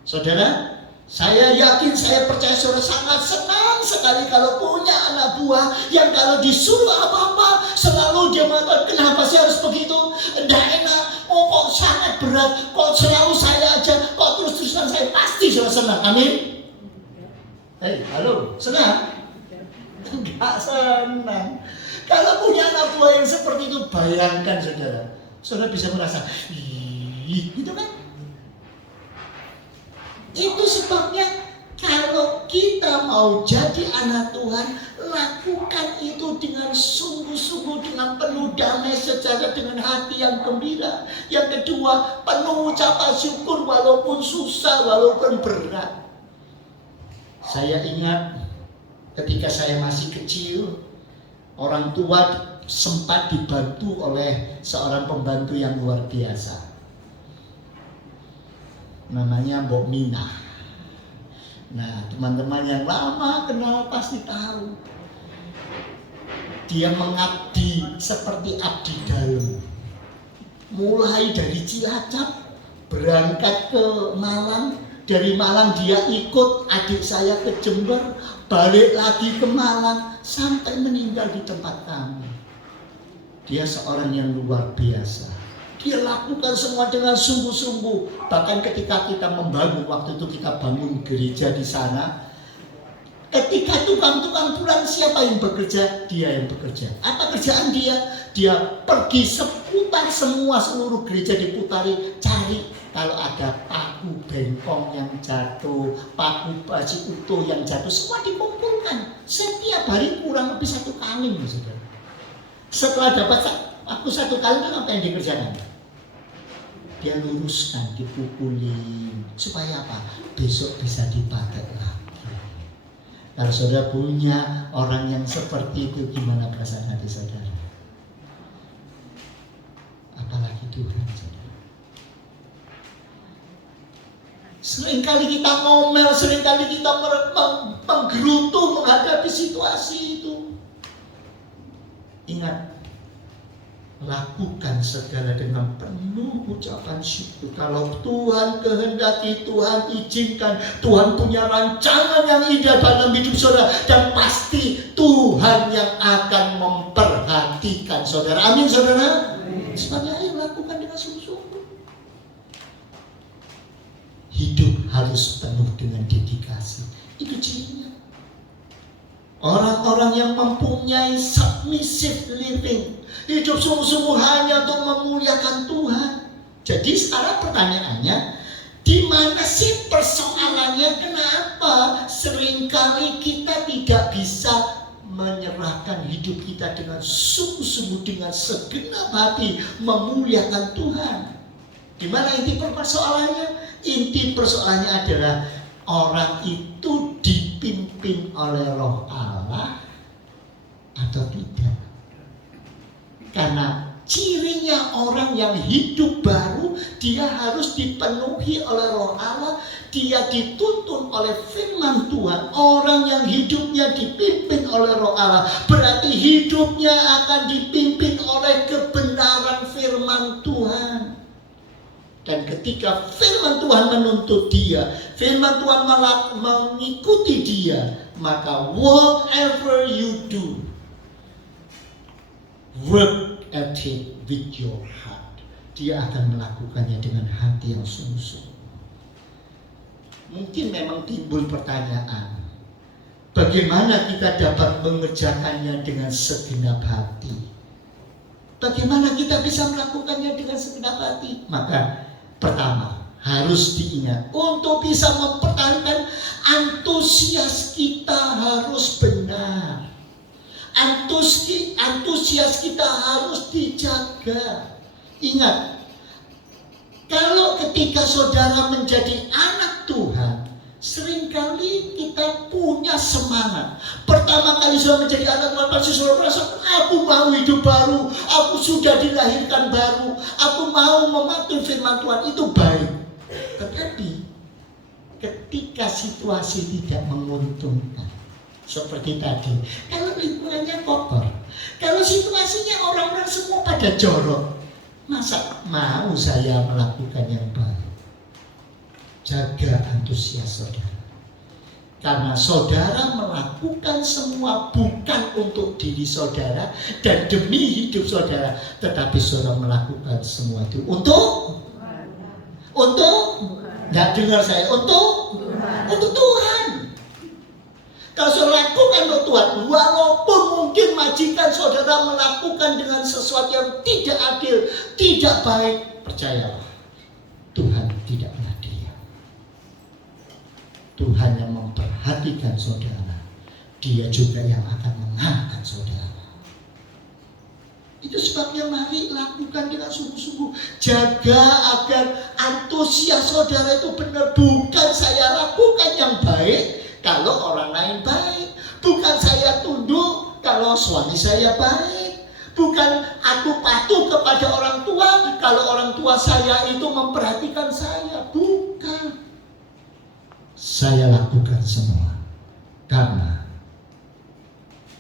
Saudara, saya yakin, saya percaya saudara sangat senang sekali kalau punya anak buah yang kalau disuruh apa-apa selalu dia mengatakan, kenapa sih harus begitu? Tidak enak, oh kok sangat berat, kok selalu saya aja, kok terus-terusan saya, pasti saudara senang. Amin. Hei, halo, senang? Enggak senang. Kalau punya anak buah yang seperti itu, bayangkan saudara, saudara bisa merasa, gitu kan? Itu sebabnya kalau kita mau jadi anak Tuhan, lakukan itu dengan sungguh-sungguh, dengan penuh damai sejahtera, dengan hati yang gembira. Yang kedua, penuh ucapan syukur walaupun susah, walaupun berat. Saya ingat ketika saya masih kecil, orang tua sempat dibantu oleh seorang pembantu yang luar biasa. Namanya Mbok Mina. Nah, teman-teman yang lama kenal pasti tahu. Dia mengabdi seperti abdi dalam. Mulai dari Cilacap berangkat ke Malang, dari Malang dia ikut adik saya ke Jember, balik lagi ke Malang sampai meninggal di tempat kami. Dia seorang yang luar biasa. Dia lakukan semua dengan sungguh-sungguh. Bahkan ketika kita membangun, waktu itu kita bangun gereja di sana, ketika tukang-tukang pulang, siapa yang bekerja? Dia yang bekerja. Apa kerjaan dia? Dia pergi seputar semua, seluruh gereja diputari, cari kalau ada paku bengkong yang jatuh, paku baju utuh yang jatuh, semua dikumpulkan. Setiap hari kurang lebih 1 kali, saudara. Setelah dapat paku 1 kali, kan apa yang dikerjakan? Dia luruskan, dipukulin, supaya apa? Besok bisa dipakai lagi. Kalau saudara punya orang yang seperti itu, gimana perasaan hati saudara? Apalagi Tuhan, saudara. Seringkali kita ngomel, seringkali kita menggerutu menghadapi situasi itu. Ingat, lakukan segala dengan penuh ucapan syukur. Kalau Tuhan kehendaki, Tuhan izinkan, Tuhan punya rancangan yang indah dalam hidup saudara, dan pasti Tuhan yang akan memperhatikan saudara. Amin saudara. Sebabnya ayo lakukan dengan sungguh-sungguh. Hidup harus penuh dengan dedikasi. Itu cirinya. Orang-orang yang mempunyai submissive living, hidup sungguh-sungguh hanya untuk memuliakan Tuhan. Jadi sekarang pertanyaannya, di mana sih persoalannya? Kenapa seringkali kita tidak bisa menyerahkan hidup kita dengan sungguh-sungguh, dengan segenap hati memuliakan Tuhan? Di mana inti persoalannya? Inti persoalannya adalah orang itu dipimpin oleh Roh Allah atau tidak. Karena cirinya orang yang hidup baru, dia harus dipenuhi oleh Roh Allah, dia dituntun oleh firman Tuhan. Orang yang hidupnya dipimpin oleh Roh Allah, berarti hidupnya akan dipimpin oleh kebenaran firman Tuhan. Dan ketika firman Tuhan menuntut dia, firman Tuhan mengikuti dia, maka whatever you do, work at it with your heart. Dia akan melakukannya dengan hati yang sungguh-sungguh. Mungkin memang timbul pertanyaan, bagaimana kita dapat mengerjakannya dengan segenap hati? Bagaimana kita bisa melakukannya dengan segenap hati? Maka pertama, harus diingat, untuk bisa mempertahankan antusias kita harus benar. Antusias kita harus dijaga. Ingat, kalau ketika saudara menjadi anak Tuhan, seringkali kita punya semangat. Pertama kali saudara menjadi anak Tuhan, pasti saudara merasa, aku mau hidup baru, aku sudah dilahirkan baru, aku mau mematuhi firman Tuhan, itu baik. Tetapi ketika situasi tidak menguntungkan, seperti tadi, kalau lingkungannya kotor, Kalau situasinya orang-orang semua pada jorok, masa mau saya melakukan yang baik? Jaga antusias saudara. Karena saudara melakukan semua bukan untuk diri saudara dan demi hidup saudara, tetapi saudara melakukan semua itu untuk nggak dengar saya, untuk Tuhan. Kalau saudara lakukan untuk Tuhan, walaupun mungkin majikan saudara melakukan dengan sesuatu yang tidak adil, tidak baik, percayalah, Tuhan tidak pernah diam. Tuhan yang memperhatikan saudara, Dia juga yang akan mengangkat saudara. Itu sebabnya mari lakukan dengan sungguh-sungguh. Jaga agar antusias saudara itu benar. Bukan saya lakukan yang baik kalau orang lain baik. Bukan saya tunduk kalau suami saya baik. Bukan aku patuh kepada orang tua kalau orang tua saya itu memperhatikan saya. Bukan. Saya lakukan semua karena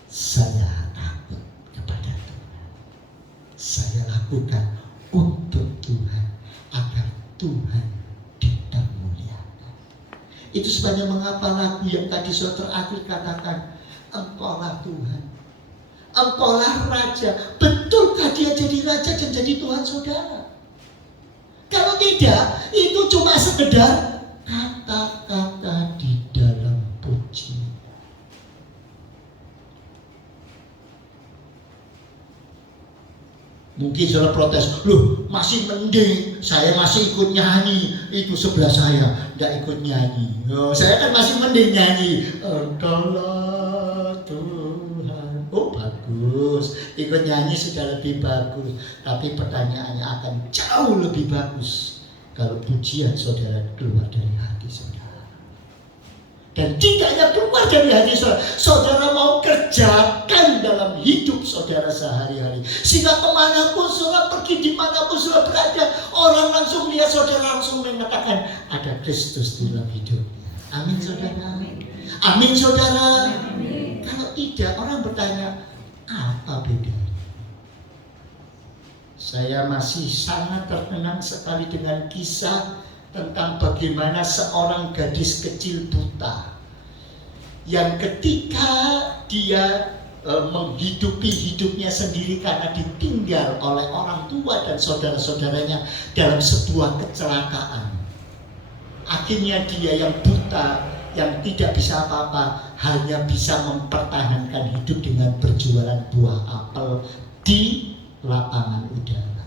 saya takut kepada Tuhan. Saya lakukan untuk Tuhan agar Tuhan dipermuliakan. Itu sebabnya mengapa lagu yang tadi sudah terakhir katakan, Engkaulah Tuhan, Engkaulah Raja. Betulkah Dia jadi Raja dan jadi Tuhan saudara? Kalau tidak, itu cuma sekedar kata-kata di dalam pujian. Mungkin saudara protes, loh masih mending, saya masih ikut nyanyi, itu sebelah saya nggak ikut nyanyi. Oh, saya kan masih mending nyanyi. Engkaulah Tuhan. Oh bagus, ikut nyanyi sudah lebih bagus. Tapi pertanyaannya akan jauh lebih bagus kalau pujian saudara keluar dari hati saudara. Dan tidaknya keluar dari hati saudara, saudara mau kerjakan dalam hidup saudara sehari-hari. Sehingga kemanapun saudara pergi, dimanapun saudara berada, orang langsung lihat saudara, langsung mengatakan ada Kristus di dalam hidupnya. Amin saudara. Amin saudara. Amin. Kalau tidak, orang bertanya, apa bedanya? Saya masih sangat terkenang sekali dengan kisah tentang bagaimana seorang gadis kecil buta yang ketika dia menghidupi hidupnya sendiri karena ditinggal oleh orang tua dan saudara-saudaranya dalam sebuah kecelakaan. Akhirnya dia yang buta, yang tidak bisa apa-apa, hanya bisa mempertahankan hidup dengan berjualan buah apel di lapangan udara.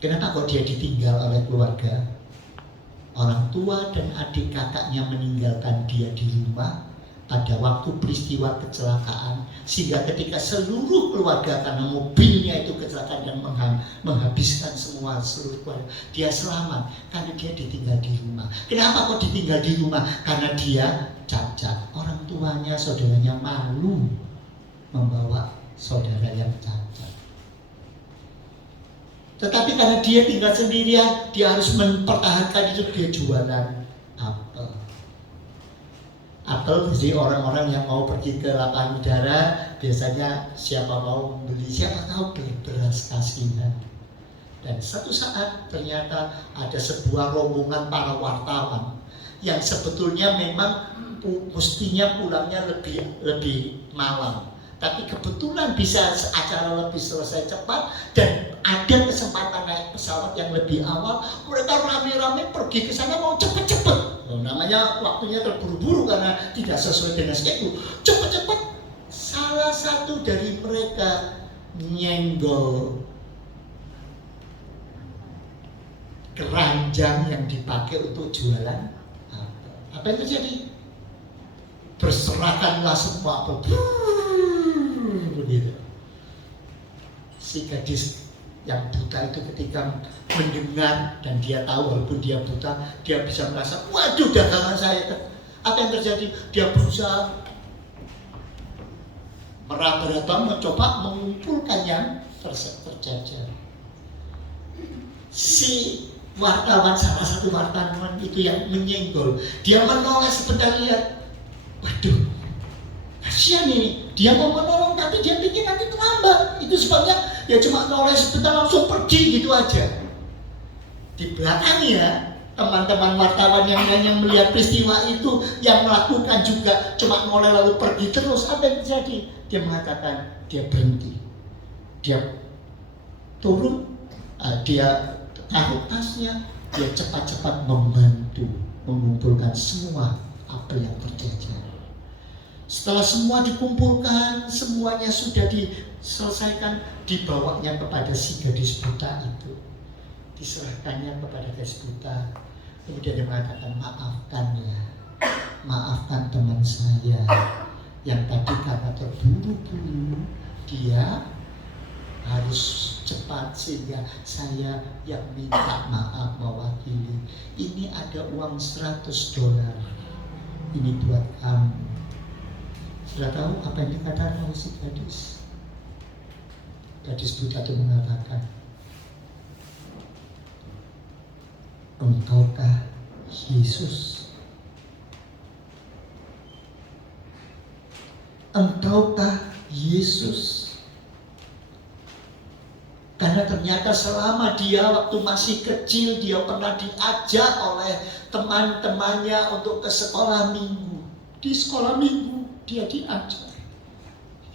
Kenapa kok dia ditinggal oleh keluarga? Orang tua dan adik kakaknya meninggalkan dia di rumah pada waktu peristiwa kecelakaan, sehingga ketika seluruh keluarga, karena mobilnya itu kecelakaan dan menghabiskan seluruh keluarga, dia selamat karena dia ditinggal di rumah. Kenapa kok ditinggal di rumah? Karena dia cacat. Orang tuanya, saudaranya malu membawa saudara yang cacat. Tetapi karena dia tinggal sendirian, dia harus mempertahankan itu, dia jualan apel. Apel, jadi orang-orang yang mau pergi ke lapangan udara, biasanya siapa mau beli, siapa tahu beli beras kasihan. Dan satu saat ternyata ada sebuah rombongan para wartawan yang sebetulnya memang mestinya pulangnya lebih malam. Tapi kebetulan bisa acara lebih selesai cepat dan ada kesempatan naik pesawat yang lebih awal. Mereka rame-rame pergi ke sana mau cepet-cepet. Namanya waktunya terburu-buru karena tidak sesuai dengan schedule. Cepet-cepet. Salah satu dari mereka nyenggol keranjang yang dipakai untuk jualan. Apa yang terjadi? Berserakanlah semua apel. Begitu. Si gadis yang buta itu ketika mendengar dan dia tahu walaupun dia buta, dia bisa merasa, waduh dagangan saya. Apa yang terjadi? Dia berusaha meraba-raba mencoba mengumpulkan yang tercecer. Si wartawan, salah satu wartawan itu yang menyenggol, dia menoleh sebentar, lihat, waduh kasihan ini. Dia mau menolong tapi dia pikir nanti terlambat. Itu sebabnya ya cuma noleh sebentar langsung pergi gitu aja. Di belakangnya teman-teman wartawan yang melihat peristiwa itu yang melakukan juga cuma noleh lalu pergi terus. Apa yang terjadi? Dia mengatakan dia berhenti, dia turun, dia taruh tasnya, dia cepat-cepat membantu mengumpulkan semua apa yang terjadi. Setelah semua dikumpulkan, semuanya sudah diselesaikan, dibawanya kepada si gadis buta itu, diserahkannya kepada gadis buta. Kemudian dia mengatakan, maafkan ya, maafkan teman saya yang tadi karena terburu-buru dia harus cepat sehingga saya yang minta maaf mewakili. Ini ada uang $100, ini buat kamu. Sudah tahu apa yang dikatakan oleh si gadis? Gadis buta itu mengatakan, engkaukah Yesus? Engkaukah Yesus? Karena ternyata selama dia waktu masih kecil, dia pernah diajak oleh teman-temannya untuk ke sekolah minggu. Di sekolah minggu dia diajar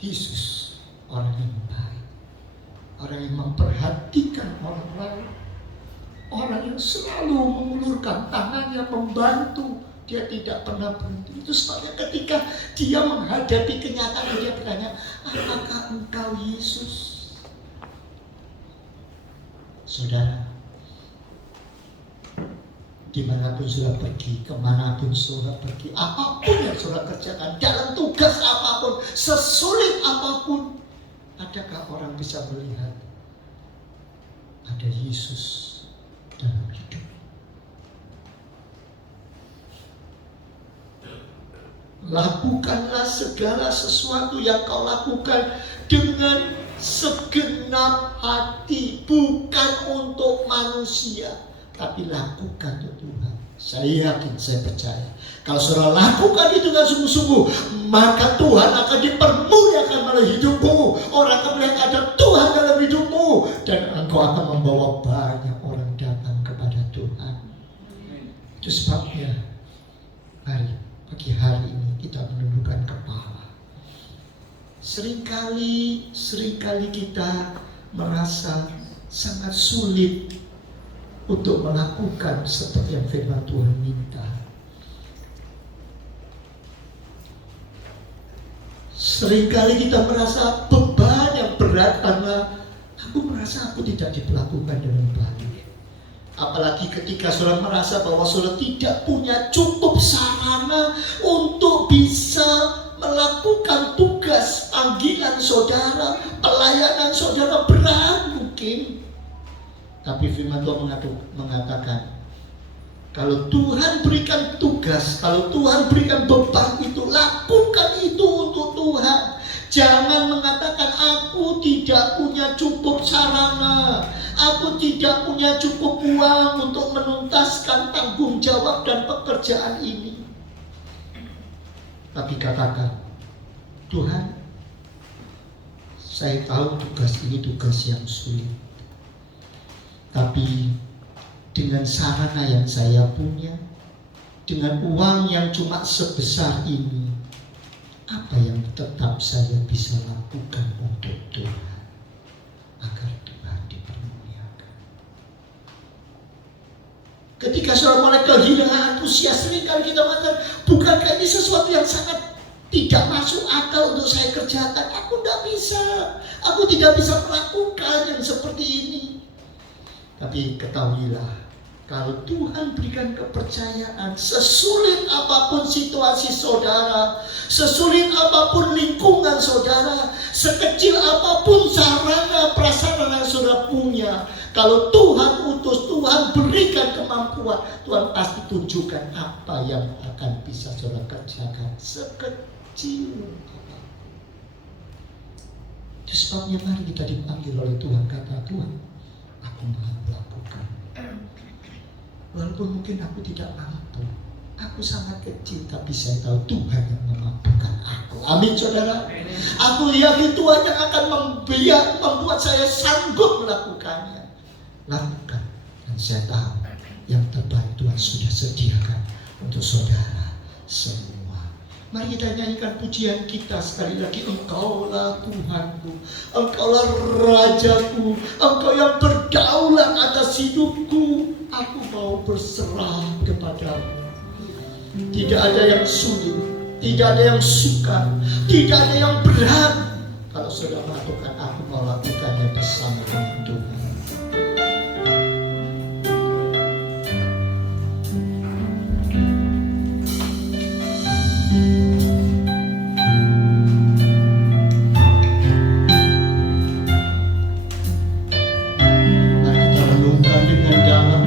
Yesus, orang yang baik, orang yang memperhatikan orang lain, orang yang selalu mengulurkan tangannya membantu. Dia tidak pernah berhenti. Itu sebabnya ketika dia menghadapi kenyataan, dia bertanya, apakah engkau Yesus? Saudara, dimanapun saudara pergi, kemanapun saudara pergi, apapun yang saudara kerjakan, dalam tugas apapun, sesulit apapun, adakah orang bisa melihat ada Yesus dalam hidup? Lakukanlah segala sesuatu yang kau lakukan dengan segenap hati, bukan untuk manusia, tapi lakukan untuk Tuhan. Saya yakin, saya percaya, kalau saudara lakukan itu dengan sungguh-sungguh, maka Tuhan akan dipermuliakan oleh hidupmu. Orang akan melihat ada Tuhan dalam hidupmu, dan engkau akan membawa banyak orang datang kepada Tuhan. Itu sebabnya, mari pagi hari ini kita menundukkan kepala. Seringkali kita merasa sangat sulit untuk melakukan seperti yang firman Tuhan minta. Seringkali kita merasa beban yang berat karena aku merasa aku tidak diperlakukan dengan baik. Apalagi ketika saudara merasa bahwa saudara tidak punya cukup sarana untuk bisa melakukan tugas panggilan saudara, pelayanan saudara, berat mungkin. Tapi firman Tuhan mengatakan, kalau Tuhan berikan tugas, kalau Tuhan berikan beban itu, lakukan itu untuk Tuhan. Jangan mengatakan aku tidak punya cukup sarana, aku tidak punya cukup uang untuk menuntaskan tanggung jawab dan pekerjaan ini. Tapi katakan, Tuhan, saya tahu tugas ini tugas yang sulit. Tapi dengan sarana yang saya punya, dengan uang yang cuma sebesar ini, apa yang tetap saya bisa lakukan untuk Tuhan, agar Tuhan dipermuliakan. Ketika saudara mulai kehilangan antusias, seringkali kita mengatakan, bukankah ini sesuatu yang sangat tidak masuk akal untuk saya kerjakan? Aku tidak bisa, aku tidak bisa melakukan yang seperti ini. Tapi ketahuilah, kalau Tuhan berikan kepercayaan, sesulit apapun situasi saudara, sesulit apapun lingkungan saudara, sekecil apapun sarana prasarana yang saudara punya, kalau Tuhan utus, Tuhan berikan kemampuan, Tuhan pasti tunjukkan apa yang akan bisa saudara kerjakan, sekecil apapun. Itu sebabnya mari kita dipanggil oleh Tuhan, kata Tuhan, aku mau melakukan. Walaupun mungkin aku tidak mampu, aku sangat kecil, tapi saya tahu Tuhan yang memampukan aku. Amin saudara. Aku yakin Tuhan yang akan membuat saya sanggup melakukannya. Lakukan. Dan saya tahu yang terbaik Tuhan sudah sediakan untuk saudara semua. Mari kita nyanyikan pujian kita sekali lagi. Engkaulah Tuhanku, Engkaulah Rajaku, Engkau yang berdaulat atas hidupku. Aku mau berserah kepadamu. Tidak ada yang sulit, tidak ada yang sukar, tidak ada yang berat. Kalau sudah melakukan, aku mau lakukannya bersama dengan Tuhan. Mari kita renungkan dengan dalam.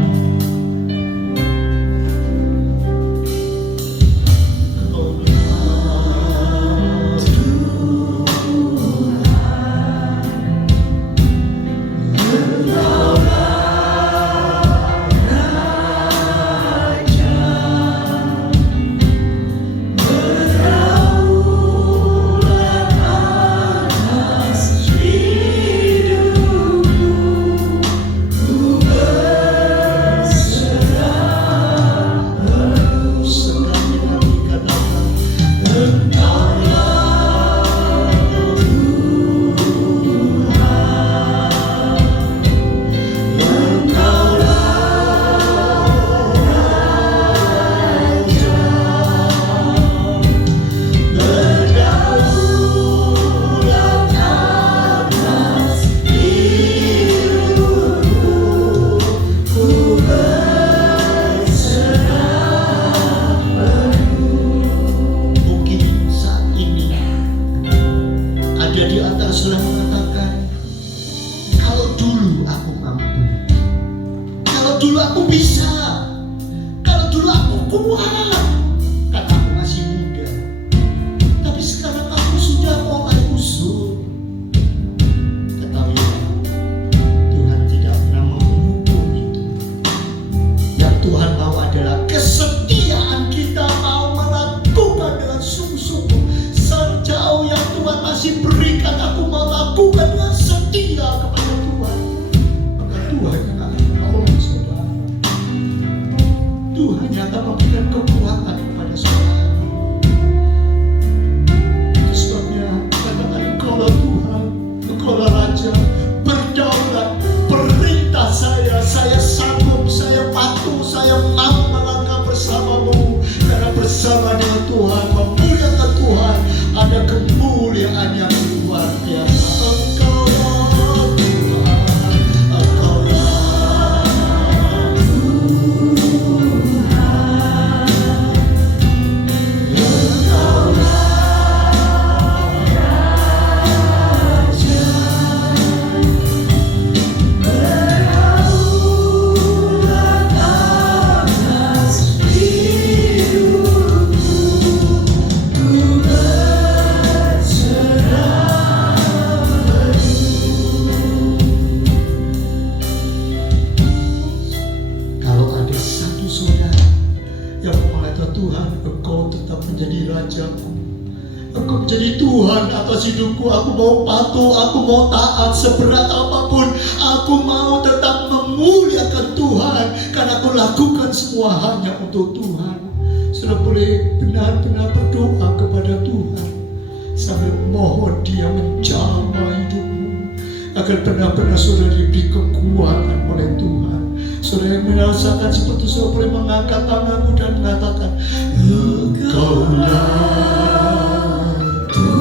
Hidupku, aku mau patuh, aku mau taat seberat apapun, aku mau tetap memuliakan Tuhan karena aku lakukan semua hanya untuk Tuhan. Sudah boleh benar-benar berdoa kepada Tuhan sambil mohon Dia menjamah hidupmu agar benar-benar saudara diberi kekuatan oleh Tuhan. Saudara yang merasakan seperti saudara boleh mengangkat tanganmu dan mengatakan, Engkaulah ku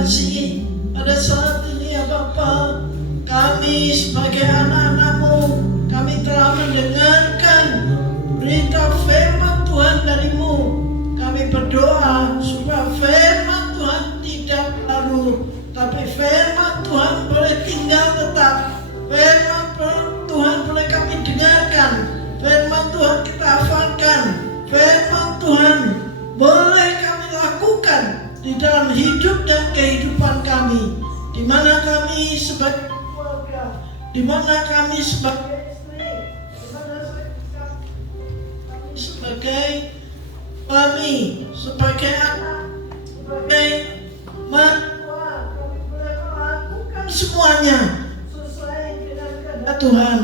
kasih pada saat ini ya Bapa, kami sebagai anak-anak-Mu, kami telah mendengarkan berita firman Tuhan dari-Mu. Kami berdoa supaya firman Tuhan tidak lalu, tapi firman Tuhan boleh tinggal tetap. Firman Tuhan boleh kami dengarkan, firman Tuhan kita hafalkan, firman Tuhan boleh kami lakukan di dalam hidup dan kehidupan kami, di mana kami sebagai keluarga, di mana kami sebagai istri, di mana kami sebagai suami, sebagai anak, sebagai mertua, kami boleh melakukan semuanya sesuai dengan kehendak Tuhan,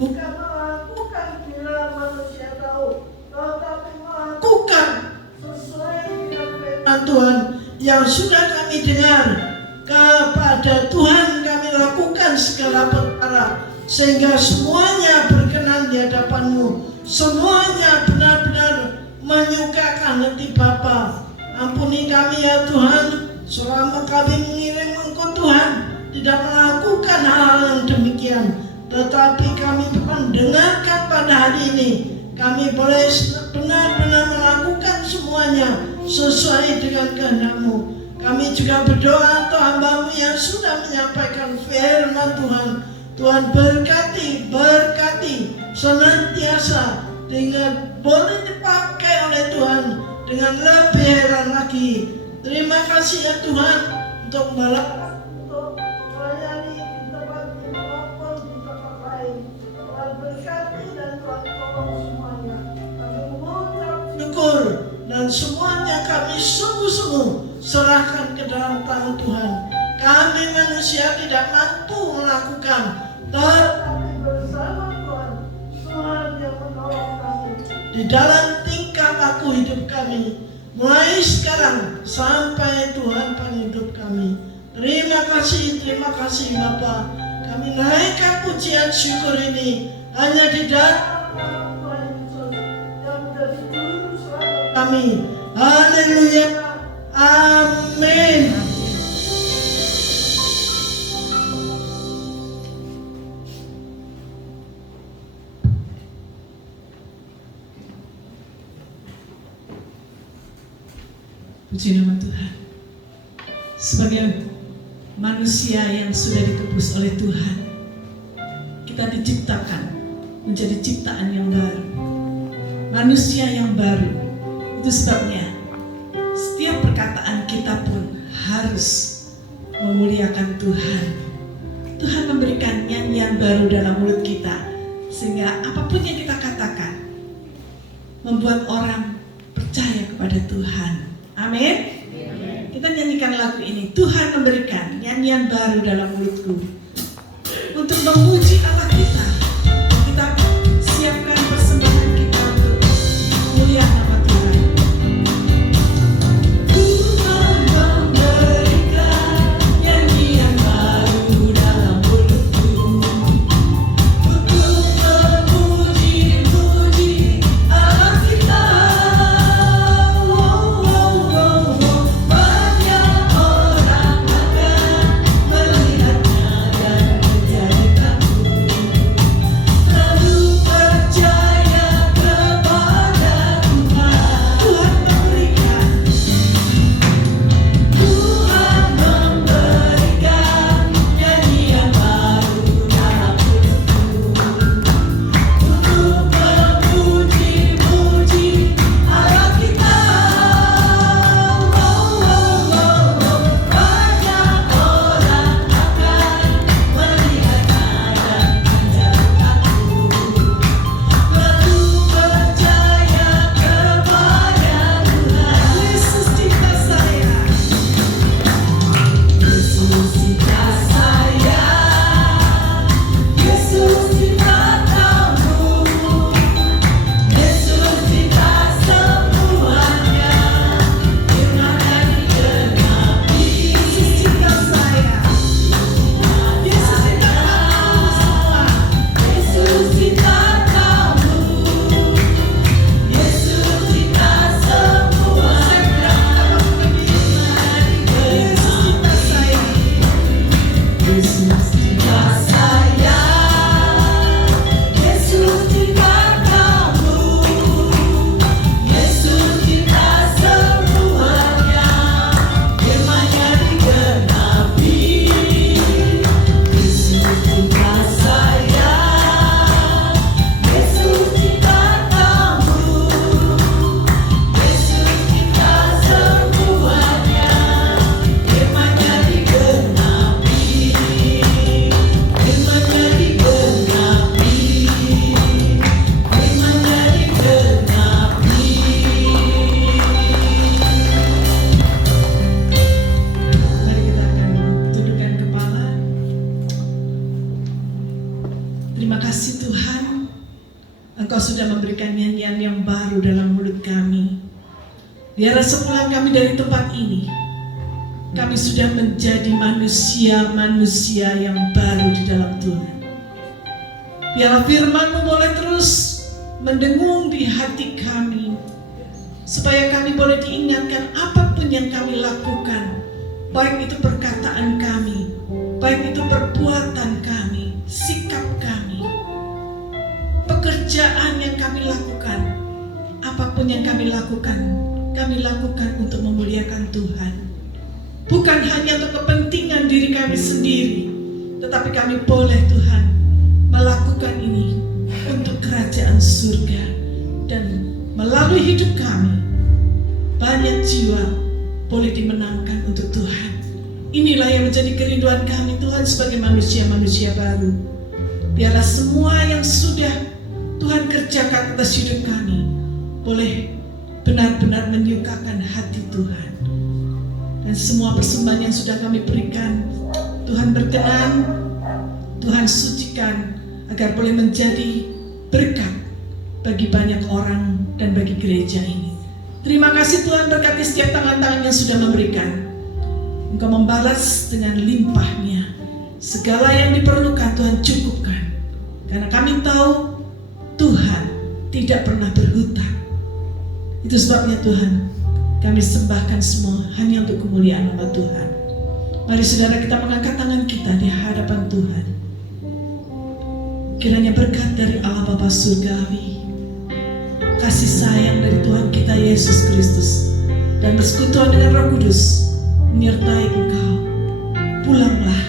bukan melakukan bila manusia tahu, tetapi melakukan sesuai dengan firman Tuhan yang sudah kami dengar. Kepada Tuhan kami lakukan segala perkara, sehingga semuanya berkenan di hadapan-Mu, semuanya benar-benar menyukakan hati Bapa. Ampuni kami ya Tuhan, selama kami mengiring Engkau Tuhan tidak melakukan hal yang demikian, tetapi kami mendengarkan pada hari ini, kami boleh benar-benar melakukan semuanya sesuai dengan kehendak-Mu. Kami juga berdoa untuk hamba-Mu yang sudah menyampaikan firman Tuhan. Tuhan berkati senantiasa dengan boleh dipakai oleh Tuhan dengan lebih heran lagi. Terima kasih ya Tuhan untuk melayani di tempat ini maupun di tempat lain. Tuhan berkati dan Tuhan tolong semuanya. Kami mengucap syukur dan semuanya kami sungguh-sungguh serahkan ke dalam tangan Tuhan. Kami manusia tidak mampu melakukan, tetapi bersama Tuhan, Tuhan yang menolong kami di dalam tingkah laku hidup kami, mulai sekarang sampai Tuhan penghidup kami. Terima kasih Bapa. Kami naikkan pujian syukur ini hanya di dalam nama Tuhan Yesus yang menjadi juru selamat kami. Haleluya. Amin. Puji nama Tuhan. Sebagai manusia yang sudah ditebus oleh Tuhan, kita diciptakan menjadi ciptaan yang baru, manusia yang baru. Itu sebabnya setiap perkataan kita pun harus memuliakan Tuhan. Tuhan memberikan nyanyian baru dalam mulut kita, sehingga apapun yang kita katakan membuat orang percaya kepada Tuhan. Amin. Kita nyanyikan lagu ini. Tuhan memberikan nyanyian baru dalam mulutku untuk memuji Allah kita. Kita siapkan persembahan kita untuk memuliakan nama Tuhan. Tuhan memberikan nyanyian baru dalam mulutku untuk memuji Allah kita. Banyak orang akan melihatnya dan menjadi takut. Engkau sudah memberikan nyanyian yang baru dalam mulut kami. Biarlah sepulang kami dari tempat ini, kami sudah menjadi manusia-manusia yang baru di dalam Tuhan. Biarlah firman-Mu boleh terus mendengung di hati kami, supaya kami boleh diingatkan apapun yang kami lakukan, baik itu perkataan kami, baik itu perbuatan kami, sikap kami, pekerjaan yang kami lakukan, apapun yang kami lakukan untuk memuliakan Tuhan. Bukan hanya untuk kepentingan diri kami sendiri, tetapi kami boleh Tuhan melakukan ini untuk kerajaan surga. Dan melalui hidup kami, banyak jiwa boleh dimenangkan untuk Tuhan. Inilah yang menjadi kerinduan kami Tuhan sebagai manusia-manusia baru. Biarlah semua yang sudah Tuhan kerjakan atas hidup kami boleh benar-benar menyukakan hati Tuhan. Dan semua persembahan yang sudah kami berikan, Tuhan berkenan, Tuhan sucikan agar boleh menjadi berkat bagi banyak orang dan bagi gereja ini. Terima kasih Tuhan, berkati setiap tangan-tangan yang sudah memberikan. Engkau membalas dengan limpahnya. Segala yang diperlukan Tuhan cukupkan. Karena kami tahu Tuhan tidak pernah berhutang. Itu sebabnya Tuhan, kami sembahkan semua hanya untuk kemuliaan nama Tuhan. Mari saudara kita mengangkat tangan kita di hadapan Tuhan. Kiranya berkat dari Allah Bapa Surgawi, kasih sayang dari Tuhan kita Yesus Kristus, dan persekutuan dengan Roh Kudus menyertai engkau. Pulanglah